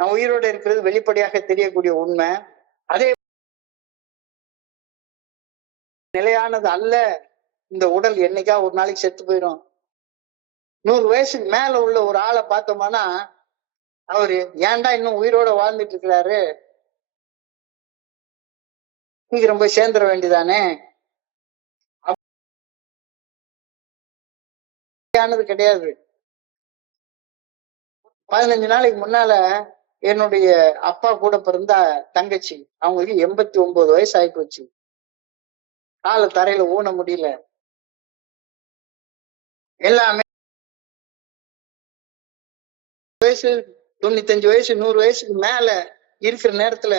நான் உயிரோடு இருக்கிறது வெளிப்படையாக தெரியக்கூடிய உண்மை. அதே நிலையானது அல்ல. இந்த உடல் என்னைக்கா ஒரு நாளைக்கு செத்து போயிடும். 100 வயசுக்கு மேல உள்ள ஒரு ஆளை பார்த்தோம்னா அவரு ஏன்டா இன்னும் உயிரோட வாழ்ந்துட்டு இருக்கிறாரு, சீக்கிரம் போய் சேர்ந்துட வேண்டியதானே கிடையாது. 15 நாளைக்கு முன்னால என்னுடைய அப்பா கூட பிறந்த தங்கச்சி, அவங்களுக்கு 89 வயசு ஆகி போச்சு. கால தரையில ஊன முடியல. எல்லாமே வயசு 95 வயசு 100 வயசுக்கு மேல இருக்கிற நேரத்துல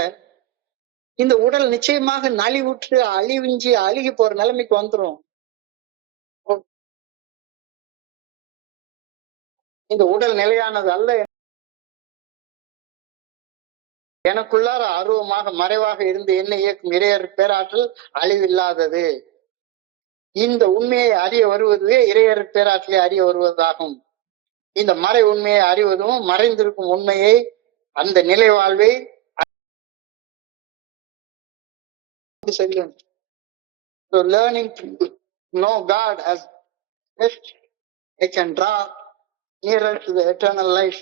இந்த உடல் நிச்சயமாக நலிவுற்று அழிவிஞ்சி அழுகி போற நிலைமைக்கு வந்துடும். இந்த உடல் நிலையானது அல்ல. எனக்குள்ளார அருவமாக மறைவாக இருந்து என்னை இயக்கும் இறையர் பேராற்றல் அழிவில்லாதது. இந்த உண்மையை அறிய வருவதுவே இறையர் பேராற்றலை அறிய வருவதாகும். இந்த மறை உண்மையை அறிவதும் மறைந்திருக்கும் உண்மையை, அந்த நிலை வாழ்வை செல்லும். So learning to know God as best I can draw nearer to the eternal life.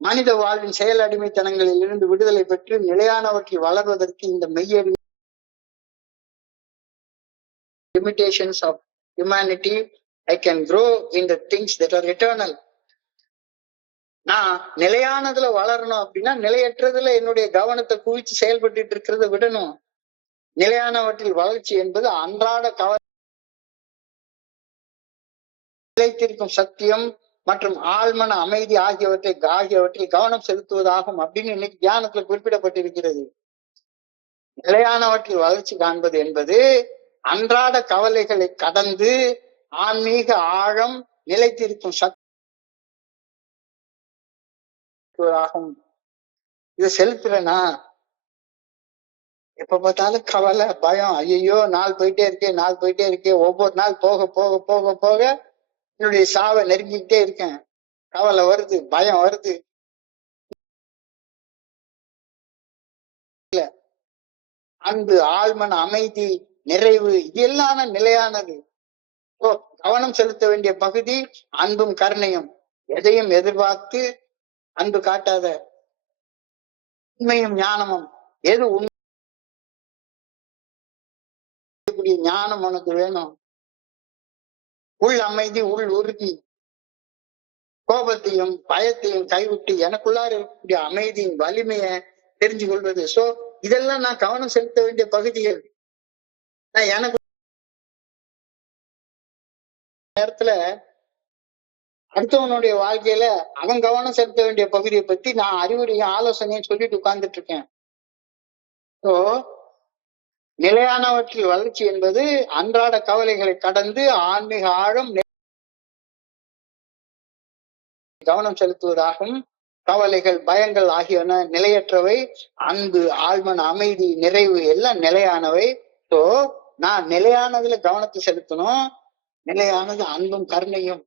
மனித வாழ்வின் செயல் அடிமைத்தனங்களில் இருந்து விடுதலை பெற்று நிலையானவற்றில் வளர்வதற்கு இந்த மெய்யறி limitations of humanity, I can grow in the things that are eternal. நான் நிலையானதுல வளரணும் அப்படின்னா நிலையற்றதுல என்னுடைய கவனத்தை குவிச்சு செயல்பட்டு இருக்கிறத விடணும். நிலையானவற்றில் வளர்ச்சி என்பது அன்றாட நிலைத்திருக்கும் சத்தியம் மற்றும் ஆழ்மன அமைதி ஆகியவற்றில் கவனம் செலுத்துவதாகும் அப்படின்னு இன்னைக்கு தியானத்துல குறிப்பிடப்பட்டிருக்கிறது. நிலையானவற்றில் வளர்ச்சி காண்பது என்பது அன்றாட கவலைகளை கடந்து ஆன்மீக ஆழம் நிலைத்திருக்கும் சக்தி ஆகும். இதை செலுத்துறேனா எப்ப பார்த்தாலும் கவலை, பயம். ஐயோ, நாள் போயிட்டே இருக்கே, நாள் போயிட்டே இருக்கே. ஒவ்வொரு நாள் போக போக போக போக என்னுடைய சாவை நெருங்கிக்கிட்டே இருக்கேன். கவலை வருது, பயம் வருது. அன்பு, ஆழ்மன அமைதி, நிறைவு, இது எல்லாம் நிலையானது. கவனம் செலுத்த வேண்டிய பகுதி அன்பும் கருணையும். எதையும் எதிர்பார்த்து அன்பு காட்டாத. உண்மையும் ஞானமும். எது உண்மை? ஞானம் உனக்கு வேணும். உள் அமைதி, உள் உறுதி. கோபத்தையும் பயத்தையும் கைவிட்டு எனக்குள்ளார இருக்கக்கூடிய அமைதியின் வலிமையை தெரிஞ்சு கொள்வது. சோ இதெல்லாம் நான் கவனம் செலுத்த வேண்டிய பகுதிகள். நான் எனக்கு நேரத்துல அடுத்தவனுடைய வாழ்க்கையில அவன் கவனம் செலுத்த வேண்டிய பகுதியை பத்தி நான் அறிவுரையும் ஆலோசனையும் சொல்லிட்டு உட்கார்ந்துட்டு இருக்கேன். சோ நிலையானவற்றில் வளர்ச்சி என்பது அன்றாட கவலைகளை கடந்து ஆன்மீக ஆழம் கவனம் செலுத்துவதாகும். கவலைகள், பயங்கள் ஆகியன நிலையற்றவை. அன்பு, ஆழ்மன அமைதி, நிறைவு எல்லாம் நிலையானவை. சோ நான் நிலையானதுல கவனத்தை செலுத்தணும். நிலையானது அன்பும் கருணையும்.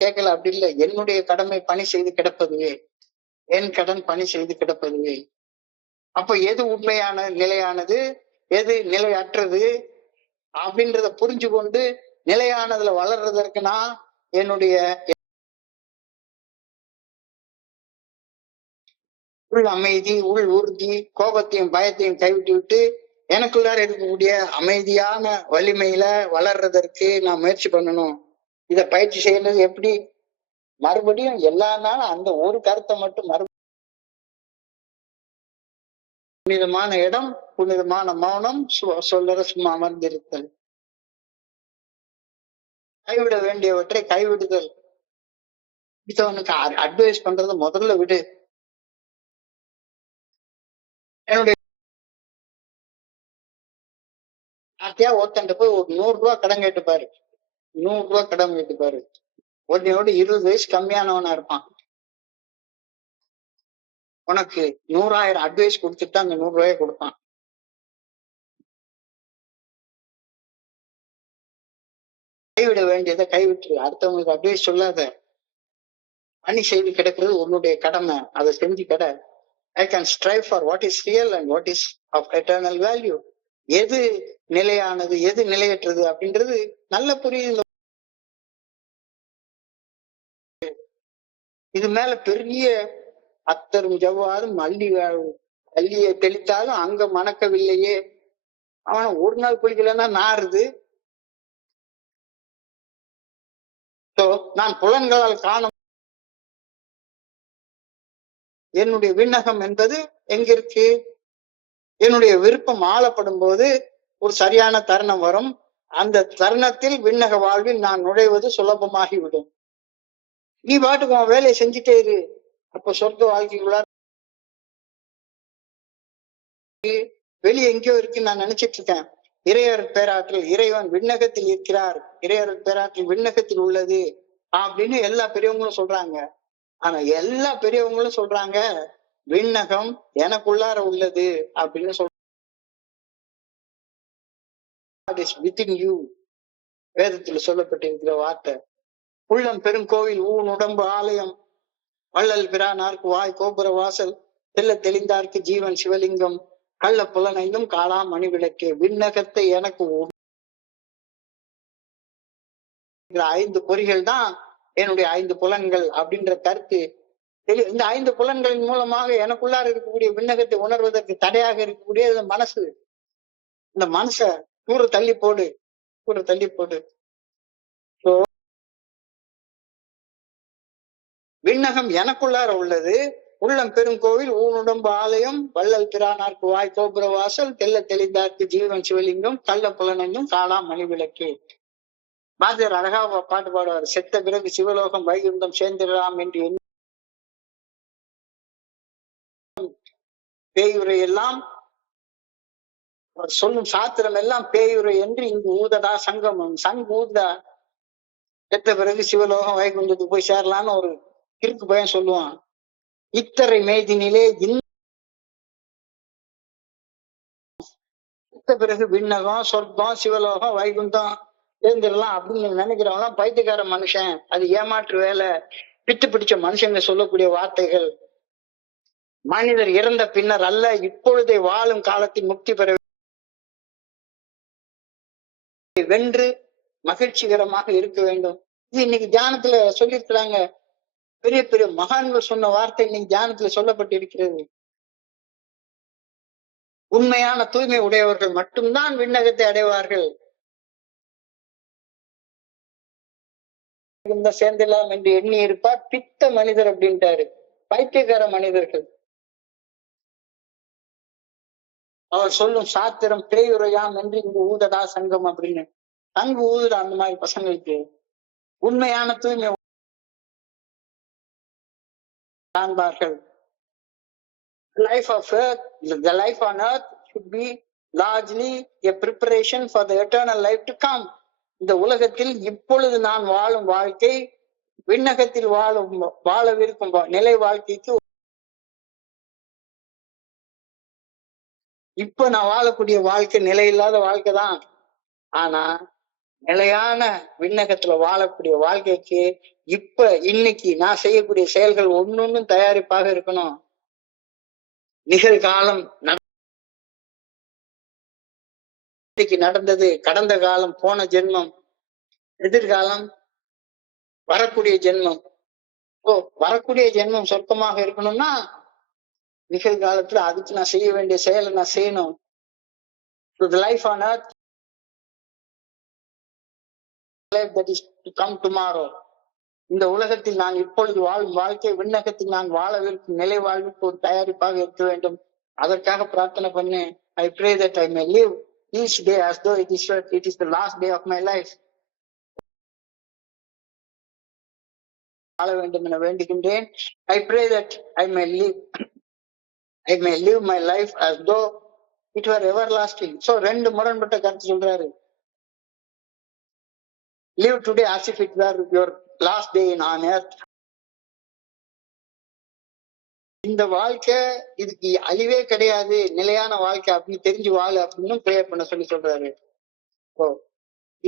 கேட்கல, அப்படி இல்லை. என்னுடைய கடமை பணி செய்து கிடப்பதுவே, என் கடன் பணி செய்து கிடப்பதுவே. அப்ப எது உண்மையான நிலையானது, எது நிலையற்றது அப்படின்றத புரிஞ்சு கொண்டு நிலையானதுல வளர்றதற்கு நான் என்னுடைய உள் அமைதி, உள் உறுதி, கோபத்தையும் பயத்தையும் கைவிட்டு விட்டு எனக்குள்ளார இருக்கக்கூடிய அமைதியான வலிமையில வளர்றதற்கு நான் முயற்சி பண்ணணும். இத பயிற்சி செய்யறது எப்படி? மறுபடியும் எல்லா நாளும் அந்த ஒரு கருத்தை மட்டும் புனிதமான இடம், புனிதமான மௌனம், சொல்லற சும்மா அமர்ந்திருத்தல். கைவிட வேண்டியவற்றை கைவிடுதல். அடுத்தவனுக்கு அட்வைஸ் பண்றத முதல்ல விடு. என்னுடைய ஒருத்தன் போய் ஒரு 100 ரூபாய் கடன் கேட்டுப்பாரு. 100 ரூபாய் கடன் கேட்டுப்பாரு. உடனே 20 வயசு கம்மியானவனா இருப்பான். உனக்கு 100,000 அட்வைஸ் கொடுத்துட்டு அந்த 100 ரூபாயை கொடுப்பான். கைவிட வேண்டியதை கைவிட்டு அடுத்தவங்களுக்கு அட்வைஸ் சொல்லாத. பணி செய்து கிடக்கிறது உன்னுடைய கடமை. அதை செஞ்சு கிட. I can strive for what is real and what is of eternal value. எது நிலையானது, எது நிலையற்றது அப்படின்றது நல்ல புரியுது. இது மேல பெரிய அத்தரும் ஜவ்வாறும் அள்ளியை தெளித்தாலும் அங்க மணக்கவில்லையே. அவன ஒரு நாள் குளிக்கலன்னா நாறுது. நான் புலன்களால் காண என்னுடைய விண்ணகம் என்பது எங்க இருக்கு? என்னுடைய விருப்பம் ஆளப்படும் போது ஒரு சரியான தருணம் வரும். அந்த தருணத்தில் விண்ணக வாழ்வில் நான் நுழைவது சுலபமாகிவிடும். நீ பாட்டுக்கு உன் வேலையை செஞ்சுட்டே இரு. அப்ப சொர்க்க வாழ்க்கைக்குள்ள வெளியே எங்கேயோ இருக்குன்னு நான் நினைச்சிட்டு இருக்கேன். இறையர் பேராற்றல், இறைவன் விண்ணகத்தில் இருக்கிறார், இறையர் பேராற்றல் விண்ணகத்தில் உள்ளது அப்படின்னு எல்லா பெரியவங்களும் சொல்றாங்க. ஆனா எல்லா பெரியவங்களும் சொல்றாங்க விண்ணகம் எனக்குள்ளார உள்ளது அப்படின்னு சொல்றாங்க. வேதத்துல சொல்லப்பட்டிருக்கிற வார்த்தை. உள்ளம் பெருங்கோவில், ஊன் உடம்பு ஆலயம், வள்ளல் பிரானார்க்கு வாய் கோபுர வாசல், தெல்ல தெளிந்தார்க்கு ஜீவன் சிவலிங்கம், கள்ள புலனைந்தும் காலா மணி விளக்கே. விண்ணகத்தை எனக்கு 5 பொறிகள் தான் என்னுடைய 5 புலன்கள் அப்படின்ற கருத்து. இந்த 5 புலன்களின் மூலமாக எனக்குள்ளார இருக்கக்கூடிய விண்ணகத்தை உணர்வதற்கு தடையாக இருக்கக்கூடிய மனசு. இந்த மனச தூர தள்ளி போடு, தூர தள்ளி போடு. விண்ணகம் எனக்குள்ளார உள்ளது. உள்ளம் பெருங்கோவில், ஊனுடம்பு ஆலயம், வள்ளல் பிரானார்க்கு வாய் கோபுர வாசல், தெல்ல தெளிந்தார்க்கு ஜீவன் சிவலிங்கம், கள்ள புலனைந்தும் காலா மணி விளக்கு. பாரதியார் அழகா பாட்டு பாடுவார். செத்த பிறகு சிவலோகம் வைகுண்டம் சேர்ந்திடலாம் என்று பேயுரை எல்லாம் சொல்லும் சாத்திரம் எல்லாம் பேயுரை என்று இங்கு ஊதடா சங்கமம், ஊதா. செத்த பிறகு சிவலோகம் வைகுண்டத்துக்கு போய் சேரலான்னு ஒரு கிறுக்கு பையன் சொல்லுவான். இத்தரை மேதினிலே பிறகு விண்ணகம், சொர்க்கம், சிவலோகம், வைகுண்டம் சேர்ந்துடலாம் அப்படின்னு நினைக்கிறவங்க பைத்தியக்கார மனுஷன். அது ஏமாற்று வேலை, பித்து பிடிச்ச மனுஷங்க சொல்லக்கூடிய வார்த்தைகள். மனிதர் இறந்த பின்னர் அல்ல, இப்பொழுதே வாழும் காலத்தில் முக்தி பெற வென்று மகிழ்ச்சிகரமாக இருக்க வேண்டும். இது இன்னைக்கு தியானத்துல சொல்லியிருக்கிறாங்க. பெரிய பெரிய மகான்கள் சொன்ன வார்த்தை இன்னைக்கு தியானத்துல சொல்லப்பட்டிருக்கிறது. உண்மையான தூய்மை உடையவர்கள் மட்டும்தான் விண்ணகத்தை அடைவார்கள். சேர்ந்தெல்லாம் என்று எண்ணி இருப்பார் பித்த மனிதர் அப்படின்ட்டாரு. பைத்தியக்கார மனிதர்கள். அவர் சொல்லும் சாத்திரம் பேயுரையாம் என்று இங்கு ஊதடா சங்கம் அப்படின்னு அங்கு ஊதுடா. அந்த மாதிரி பசங்களுக்கு உண்மையான தூய்மை காண்பார்கள். Life of earth, the life on earth should be largely a preparation for the eternal life to come. இந்த உலகத்தில் இப்பொழுது நான் வாழும் வாழ்க்கை விண்ணகத்தில் வாழவிருக்கும் நிலை வாழ்க்கைக்கு. இப்ப நான் வாழக்கூடிய வாழ்க்கை நிலையில்லாத வாழ்க்கை தான். ஆனா நிலையான விண்ணகத்துல வாழக்கூடிய வாழ்க்கைக்கு இப்ப இன்னைக்கு நான் செய்யக்கூடிய செயல்கள் ஒன்னொன்னும் தயாரிப்பாக இருக்கணும். நிகழ்காலம் நடந்தது, கடந்த காலம், போன ஜென்மம், எதிர்காலம், வரக்கூடிய ஜென்மம். வரக்கூடிய ஜென்மம் சொர்க்கமாக இருக்கணும்னா நிகழ்காலத்துல அதுக்கு நான் செய்ய வேண்டிய செயலை நான் செய்யணும். Life on earth that is to come tomorrow. இந்த உலகத்தில் நான் இப்பொழுது வாழும் வாழ்க்கை விண்ணகத்தில் நான் வாழவிருக்கும் நிலை வாழ்வுக்கு ஒரு தயாரிப்பாக இருக்க வேண்டும். அதற்காக பிரார்த்தனை பண்ணு. I pray that I may live each day as though it is the last day of my life. வாழ வேண்டும் என வேண்டுகின்றேன். I pray that I may live my life as though it were everlasting. So ரெண்டு முரண்பட்ட கருத்து சொல்றாரு. Live today as if it were your last day on earth. இந்த வாழ்க்கை இதுக்கு அழிவே கிடையாது, நிலையான வாழ்க்கை அப்படின்னு தெரிஞ்சு வாழு அப்படின்னு ப்ரேயர் பண்ண சொல்லி சொல்றாரு.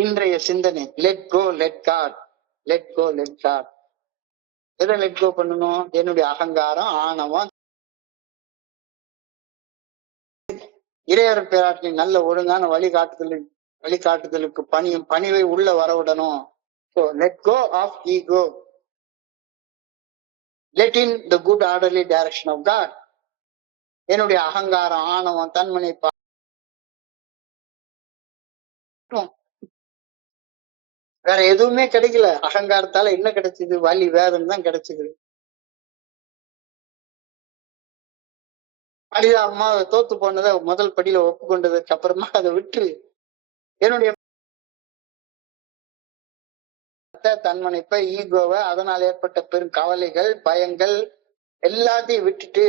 இன்றைய சிந்தனை let go let God, let go let God. எதை லெட் கோ பண்ணணும்? என்னுடைய அகங்காரம், ஆணவம், இறையர் பேராற்றின் நல்ல ஒழுங்கான வழிகாட்டுதலுக்கு பணிவை உள்ள வரவிடணும். So let go of ego. Let in the good orderly direction of God. என்னுடைய அகங்காரம், ஆணவம், தன்மனை வேற எதுவுமே கிடைக்கல. அகங்காரத்தால என்ன கிடைச்சது? வலி வேதம் தான் கிடைச்சது. அம்மா தோத்து போனதை முதல் படியில ஒப்புக்கொண்டதுக்கு அப்புறமா அதை விட்டுரு. என்னுடைய தன்மனைப்ப, ஈகோவை, அதனால் ஏற்பட்ட பெரும் கவலைகள், பயங்கள் எல்லாத்தையும் விட்டுட்டு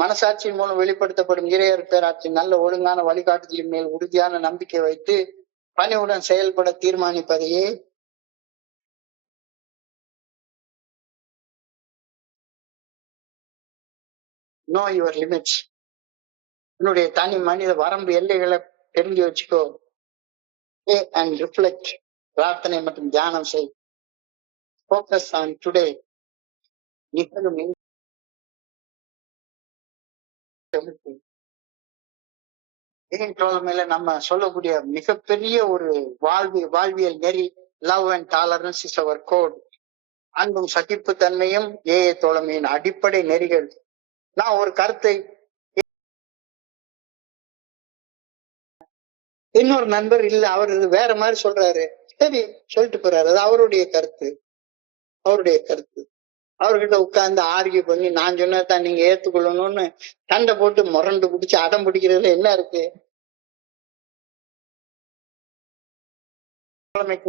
மனசாட்சியின் மூலம் வெளிப்படுத்தப்படும் இறையர் பேராட்சி நல்ல ஒழுங்கான வழிகாட்டுதலின் மேல் உறுதியான நம்பிக்கை வைத்து பணிவுடன் செயல்பட தீர்மானிப்பதையே know your limits. என்னுடைய தனி மனித வரம்பு எல்லைகளை தெரிஞ்சு வச்சுக்கோ. and reflect. பிரார்த்தனை மற்றும் தியானம் செய். Focus on today. நம்ம சொல்லக்கூடிய மிகப்பெரிய ஒரு வாழ்வியல் நெறி love and tolerance is our code. அன்பும் சகிப்பு தன்மையும் ஏஏ தோழமையின் அடிப்படை நெறிகள். நான் ஒரு கருத்தை இன்னொரு நண்பர் இல்ல, அவர் வேற மாதிரி சொல்றாரு, சரி சொல்லிட்டு போறாரு, அது அவருடைய கருத்து. அவர்கிட்ட உட்கார்ந்து ஆர்கியூ பண்ணி நான் சொன்னதான் நீங்க ஏத்துக்கொள்ளணும்னு சண்டை போட்டு முரண்டு பிடிச்சு அடம் பிடிக்கிறதுல என்ன இருக்கு?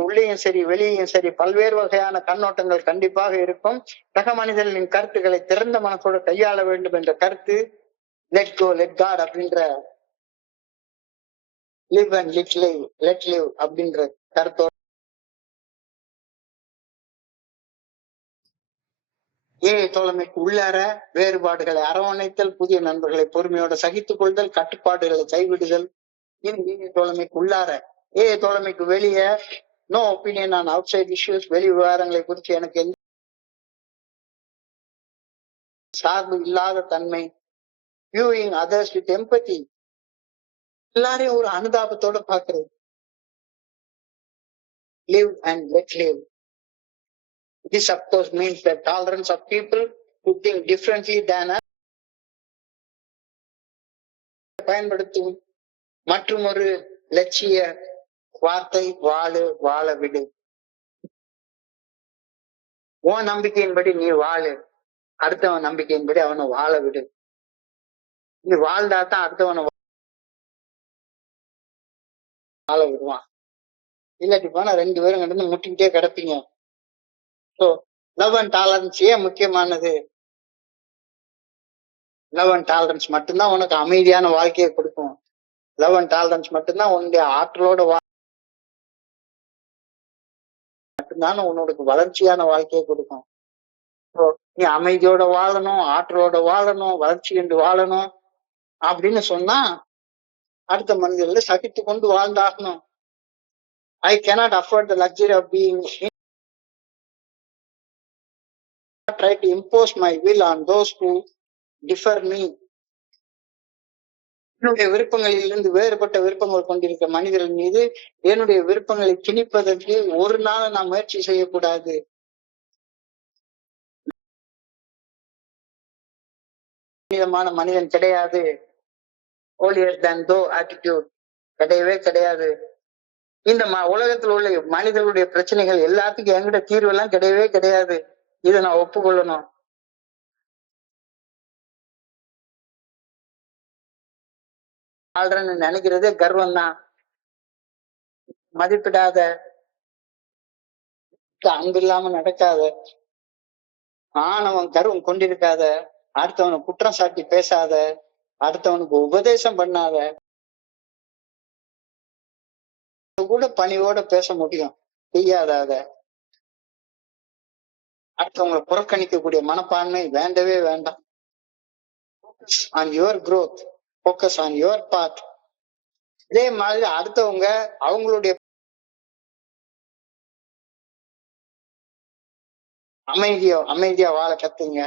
உள்ளேயும் சரி வெளியேயும் சரி பல்வேறு வகையான கண்ணோட்டங்கள் கண்டிப்பாக இருக்கும். சக மனிதர்களின் கருத்துக்களை திறந்த மனசோட கையாள வேண்டும் என்ற கருத்து லெட் கோ லெட் காட் அப்படின்ற லிவ் அண்ட் லெட் லிவ் அப்படின்ற கருத்தோட தோழமைக்கு உள்ளார வேறுபாடுகளை அரவணைத்தல், புதிய நண்பர்களை பொறுமையோட சகித்துக் கொள்தல், கட்டுப்பாடுகளை கைவிடுதல். தோழமைக்கு உள்ளார. தோழமைக்கு வெளியே no opinion on outside issues, வெளி விவகாரங்களை குறித்து எனக்கு எந்த சார்பு இல்லாத தன்மை. வியூயிங் அதர்ஸ் வித் எம்பதி, எல்லாரையும் ஒரு அனுதாபத்தோட பாக்குறது. live and let live. This of course means the tolerance of people who think differently than us. பயன்படுத்தும் மற்றும் ஒரு லட்சிய வார்த்தை வாழ விடு. உன் நம்பிக்கையின்படி நீ வாழு, அடுத்தவன் நம்பிக்கையின்படி அவனை வாழ விடு. நீ வாழ்ந்தாதான் அடுத்தவனை வாழ விடுவான். இல்லாட்டி போனா 2 பேரும் கிடந்து முட்டிக்கிட்டே கிடப்பீங்க. ஸோ லவ் அண்ட் டாலரன்ஸ் ஏன் முக்கியமானது? லவ் அண்ட் டாலரன்ஸ் மட்டும்தான் உனக்கு அமைதியான வாழ்க்கையை கொடுக்கும். லவ் அண்ட் டாலரன்ஸ் மட்டும்தான் உன்னுடைய ஆற்றலோட மட்டும்தான் உன்னோட வளர்ச்சியான வாழ்க்கையை கொடுக்கும். நீ அமைதியோட வாழணும், ஆற்றலோட வாழணும், வளர்ச்சி என்று வாழணும் அப்படின்னு சொன்னா அடுத்த மனிதர்களை சகித்து கொண்டு வாழ்ந்தாகணும். I cannot afford the luxury of being try to impose my will on those who differ me. என்னுடைய விருப்பங்களிலிருந்து வேறுபட்ட விருப்பங்கள் கொண்டிருக்கிற மனிதர்கள் மீது என்னுடைய விருப்பங்களை திணிப்பதற்கு ஒரு நாள் நான் முயற்சி செய்யக்கூடாது. மனிதன் கிடையாது. holier than thou attitude கிடையவே கிடையாது. இந்த உலகத்தில் உள்ள மனிதர்களுடைய பிரச்சனைகள் எல்லாத்துக்கும் என்கிட்ட தீர்வு எல்லாம் கிடையவே கிடையாது. இதை நான் ஒப்புக்கொள்ளணும். வாழ்றேன்னு நினைக்கிறதே கர்வம் தான். மதிப்பிடாத, அன்பு இல்லாம நடக்காத, ஆணவன் கர்வம் கொண்டிருக்காத, அடுத்தவனை குற்றம் சாட்டி பேசாத, அடுத்தவனுக்கு உபதேசம் பண்ணாத, கூட பணிவோட பேச முடியும். செய்யாத, அடுத்தவங்களை புறக்கணிக்கக்கூடிய மனப்பான்மை வேண்டவே வேண்டாம். on your growth, focus on your path. இதே மாதிரி அடுத்தவங்க அவங்களுடைய அமைதியா வாழ கத்துங்க.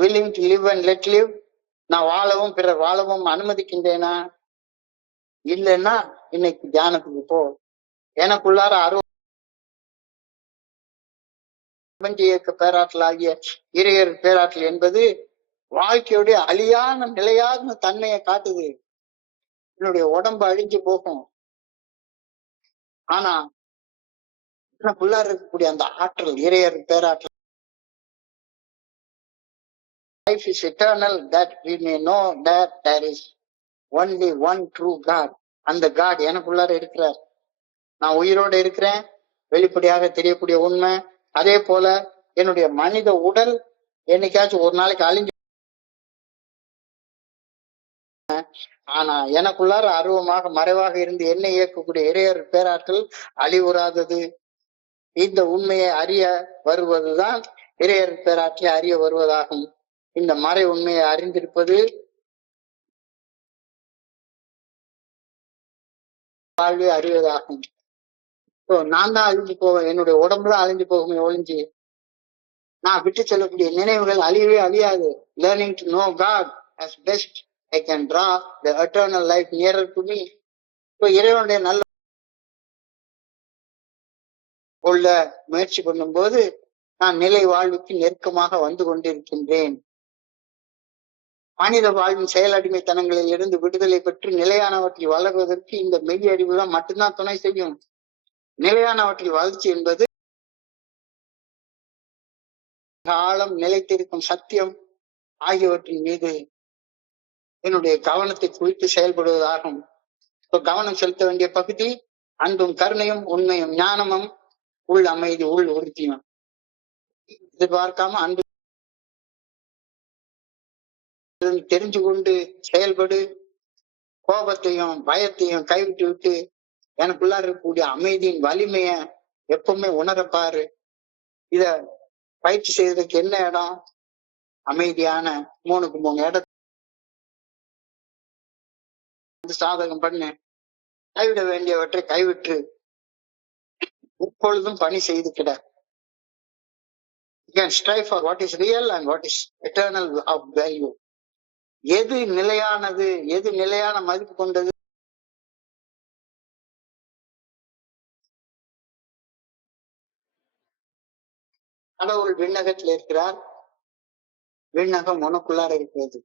willing to live and let live. நான் வாழவும் பிறர் வாழவும் அனுமதிக்கின்றேனா? இல்லைன்னா இன்னைக்கு தியானத்துக்கு போ. எனக்குள்ளார இயக்க பேராற்றல் ஆகிய இறையர் பேராற்றல் என்பது வாழ்க்கையுடைய அழியான நிலையான தன்மையை காட்டுது. என்னுடைய உடம்பு அழிஞ்சு போகும், ஆனா எனக்குள்ளார இருக்கக்கூடிய அந்த ஆற்றல் இறையர் பேராற்றல் life is eternal, that we may know that there is only one true God. அந்த God எனக்குள்ளார இருக்கிறார். நான் உயிரோடு இருக்கிறேன், வெளிப்படையாக தெரியக்கூடிய உண்மை. அதே போல என்னுடைய மனித உடல் என்னைக்காச்சும் ஒரு நாளைக்கு அழிஞ்சு, ஆனா எனக்குள்ளார அருவமாக மறைவாக இருந்து என்னை இயக்கக்கூடிய இறையர் பேராற்றல் அழிவுறாதது. இந்த உண்மையை அறிய வருவதுதான் இறையர் பேராற்றலை அறிய வருவதாகும். இந்த மறை உண்மையை அறிந்திருப்பது வாழ்வை அறிவதாகும். நான் தான் அழிஞ்சு போவேன், என்னுடைய உடம்புதான் அழிஞ்சு போகுமே ஒழிஞ்சு நான் விட்டு செல்லக்கூடிய நினைவுகள் அழியவே அழியாது. Learning to know God as best I can draw the eternal life nearer to me. இறைவனுடைய நல்ல உள்ள முயற்சி பண்ணும் போது நான் நிலை வாழ்வுக்கு நெருக்கமாக வந்து கொண்டிருக்கின்றேன். மனித வாழ்வின் செயலடிமைத்தனங்களில் இருந்து விடுதலை பெற்று நிலையானவற்றில் வளர்வதற்கு இந்த மெய் அறிவுதான் மட்டும்தான் துணை செய்யும். நிலையானவற்றில் வளர்ச்சி என்பது காலம் நிலைத்திருக்கும் சத்தியம் ஆகியவற்றின் மீது என்னுடைய கவனத்தை குறித்து செயல்படுவதாகும். கவனம் செலுத்த வேண்டிய பகுதி அன்பும் கருணையும் உண்மையும் ஞானமும் உள் அமைதி உள் உறுதியும். எதிர்பார்க்காம அன்பு தெரிஞ்சு கொண்டு செயல்படு. கோபத்தையும் பயத்தையும் கைவிட்டு விட்டு எனக்குள்ளார இருக்கக்கூடிய அமைதியின் வலிமைய எப்பவுமே உணரப்பாரு. இத பயிற்சி செய்வதற்கு என்ன இடம்? அமைதியான 3க்கு 3 இடத்தை சாதகம் பண்ணு. கைவிட வேண்டியவற்றை கைவிட்டு எப்பொழுதும் பணி செய்து கிட. You can strive for what is real and what is eternal of value. எது நிலையானது, எது நிலையான மதிப்பு கொண்டது, கடவுள் விண்ணகத்தில் இருக்கிறார், விண்ணகம் உனக்குள்ளார இருக்கிறது.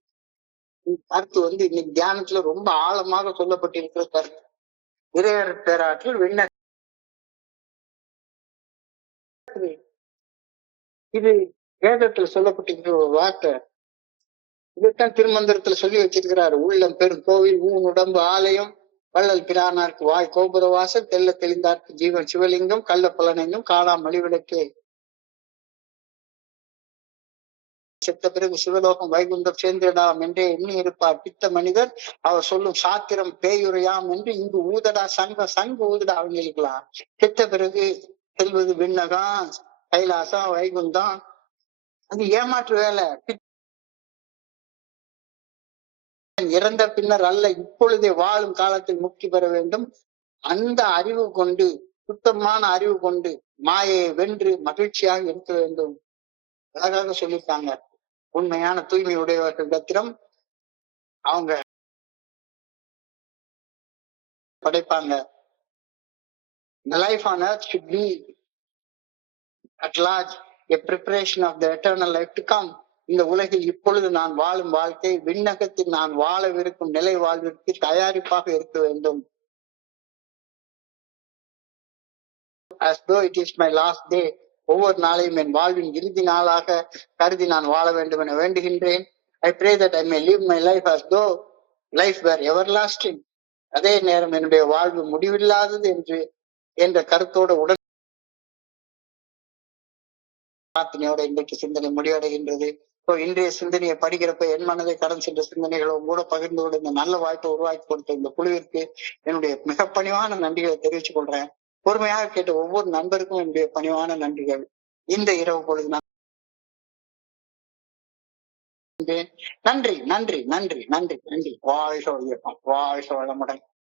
கருத்து இன்னைக்கு தியானத்துல ரொம்ப ஆழமாக சொல்லப்பட்டிருக்கிற கருத்து. இறையர் பேராற்றல் விண்ணக, இது வேதத்துல சொல்லப்பட்டிருக்கிற ஒரு வார்த்தை. இதைத்தான் திருமந்திரத்துல சொல்லி வச்சிருக்கிறாரு. உள்ளம் பெரும் கோவில், ஊன் உடம்பு ஆலயம், வள்ளல் பிரானார்க்கு வாய் கோபுர வாசல், தெல்ல தெளிந்தார்க்கு ஜீவன் சிவலிங்கம், கள்ள பலனையும் காலா மலிவிளக்கே. செத்த பிறகு சிவலோகம் வைகுண்டம் சேர்ந்திடாம் என்றே எண்ணி இருப்பார் பித்த மனிதர். அவர் சொல்லும் சாத்திரம் பேயுரையாம் என்று இங்கு ஊதடா சங்கு ஊதடா அவங்களுக்கலாம். செத்த பிறகு செல்வது விண்ணகம், கைலாசம், வைகுண்டம். அது ஏமாற்று வேலை. இறந்த பின்னர் அல்ல, இப்பொழுதே வாழும் காலத்தில் முக்தி பெற வேண்டும். அந்த அறிவு கொண்டு, சுத்தமான அறிவு கொண்டு மாயையை வென்று மகிழ்ச்சியாக இருக்க வேண்டும். அழகாக சொல்லிட்டாங்க. உண்மையான தூய்மை உடையவர்கள் பத்திரம் அவங்க படைப்பாங்க. The life on earth should be at large a preparation of the eternal life to come. இந்த உலகில் இப்பொழுது நான் வாழும் வாழ்க்கை விண்ணகத்தில் நான் வாழவிருக்கும் நிலை வாழ்விற்கு தயாரிப்பாக இருக்க வேண்டும். As though it is my last day. ஒவ்வொரு நாளையும் என் வாழ்வின் இறுதி நாளாக கருதி நான் வாழ வேண்டும் என வேண்டுகின்றேன். I pray that I may live my life as though life were everlasting. அதே நேரம் என்னுடைய வாழ்வு முடிவில்லாதது என்ற கருத்தோட உடன் பிரார்த்தனையோட இன்றைக்கு சிந்தனை முடிவடைகின்றது. இன்றைய சிந்தனையை படிக்கிறப்ப என் மனதை கடன் சென்ற சிந்தனைகளும் கூட பகிர்ந்து கொண்டு இந்த நல்ல வாய்ப்பை உருவாக்கி கொடுத்த இந்த குழுவிற்கு என்னுடைய மிக பணிவான நன்றிகளை தெரிவித்துக் கொள்றேன். பொறுமையாக கேட்ட ஒவ்வொரு நண்பருக்கும் என்னுடைய பணிவான நன்றிகள். இந்த இரவு பொழுது நன்றி நன்றி நன்றி நன்றி நன்றி. வாழ்க வளமுடன்.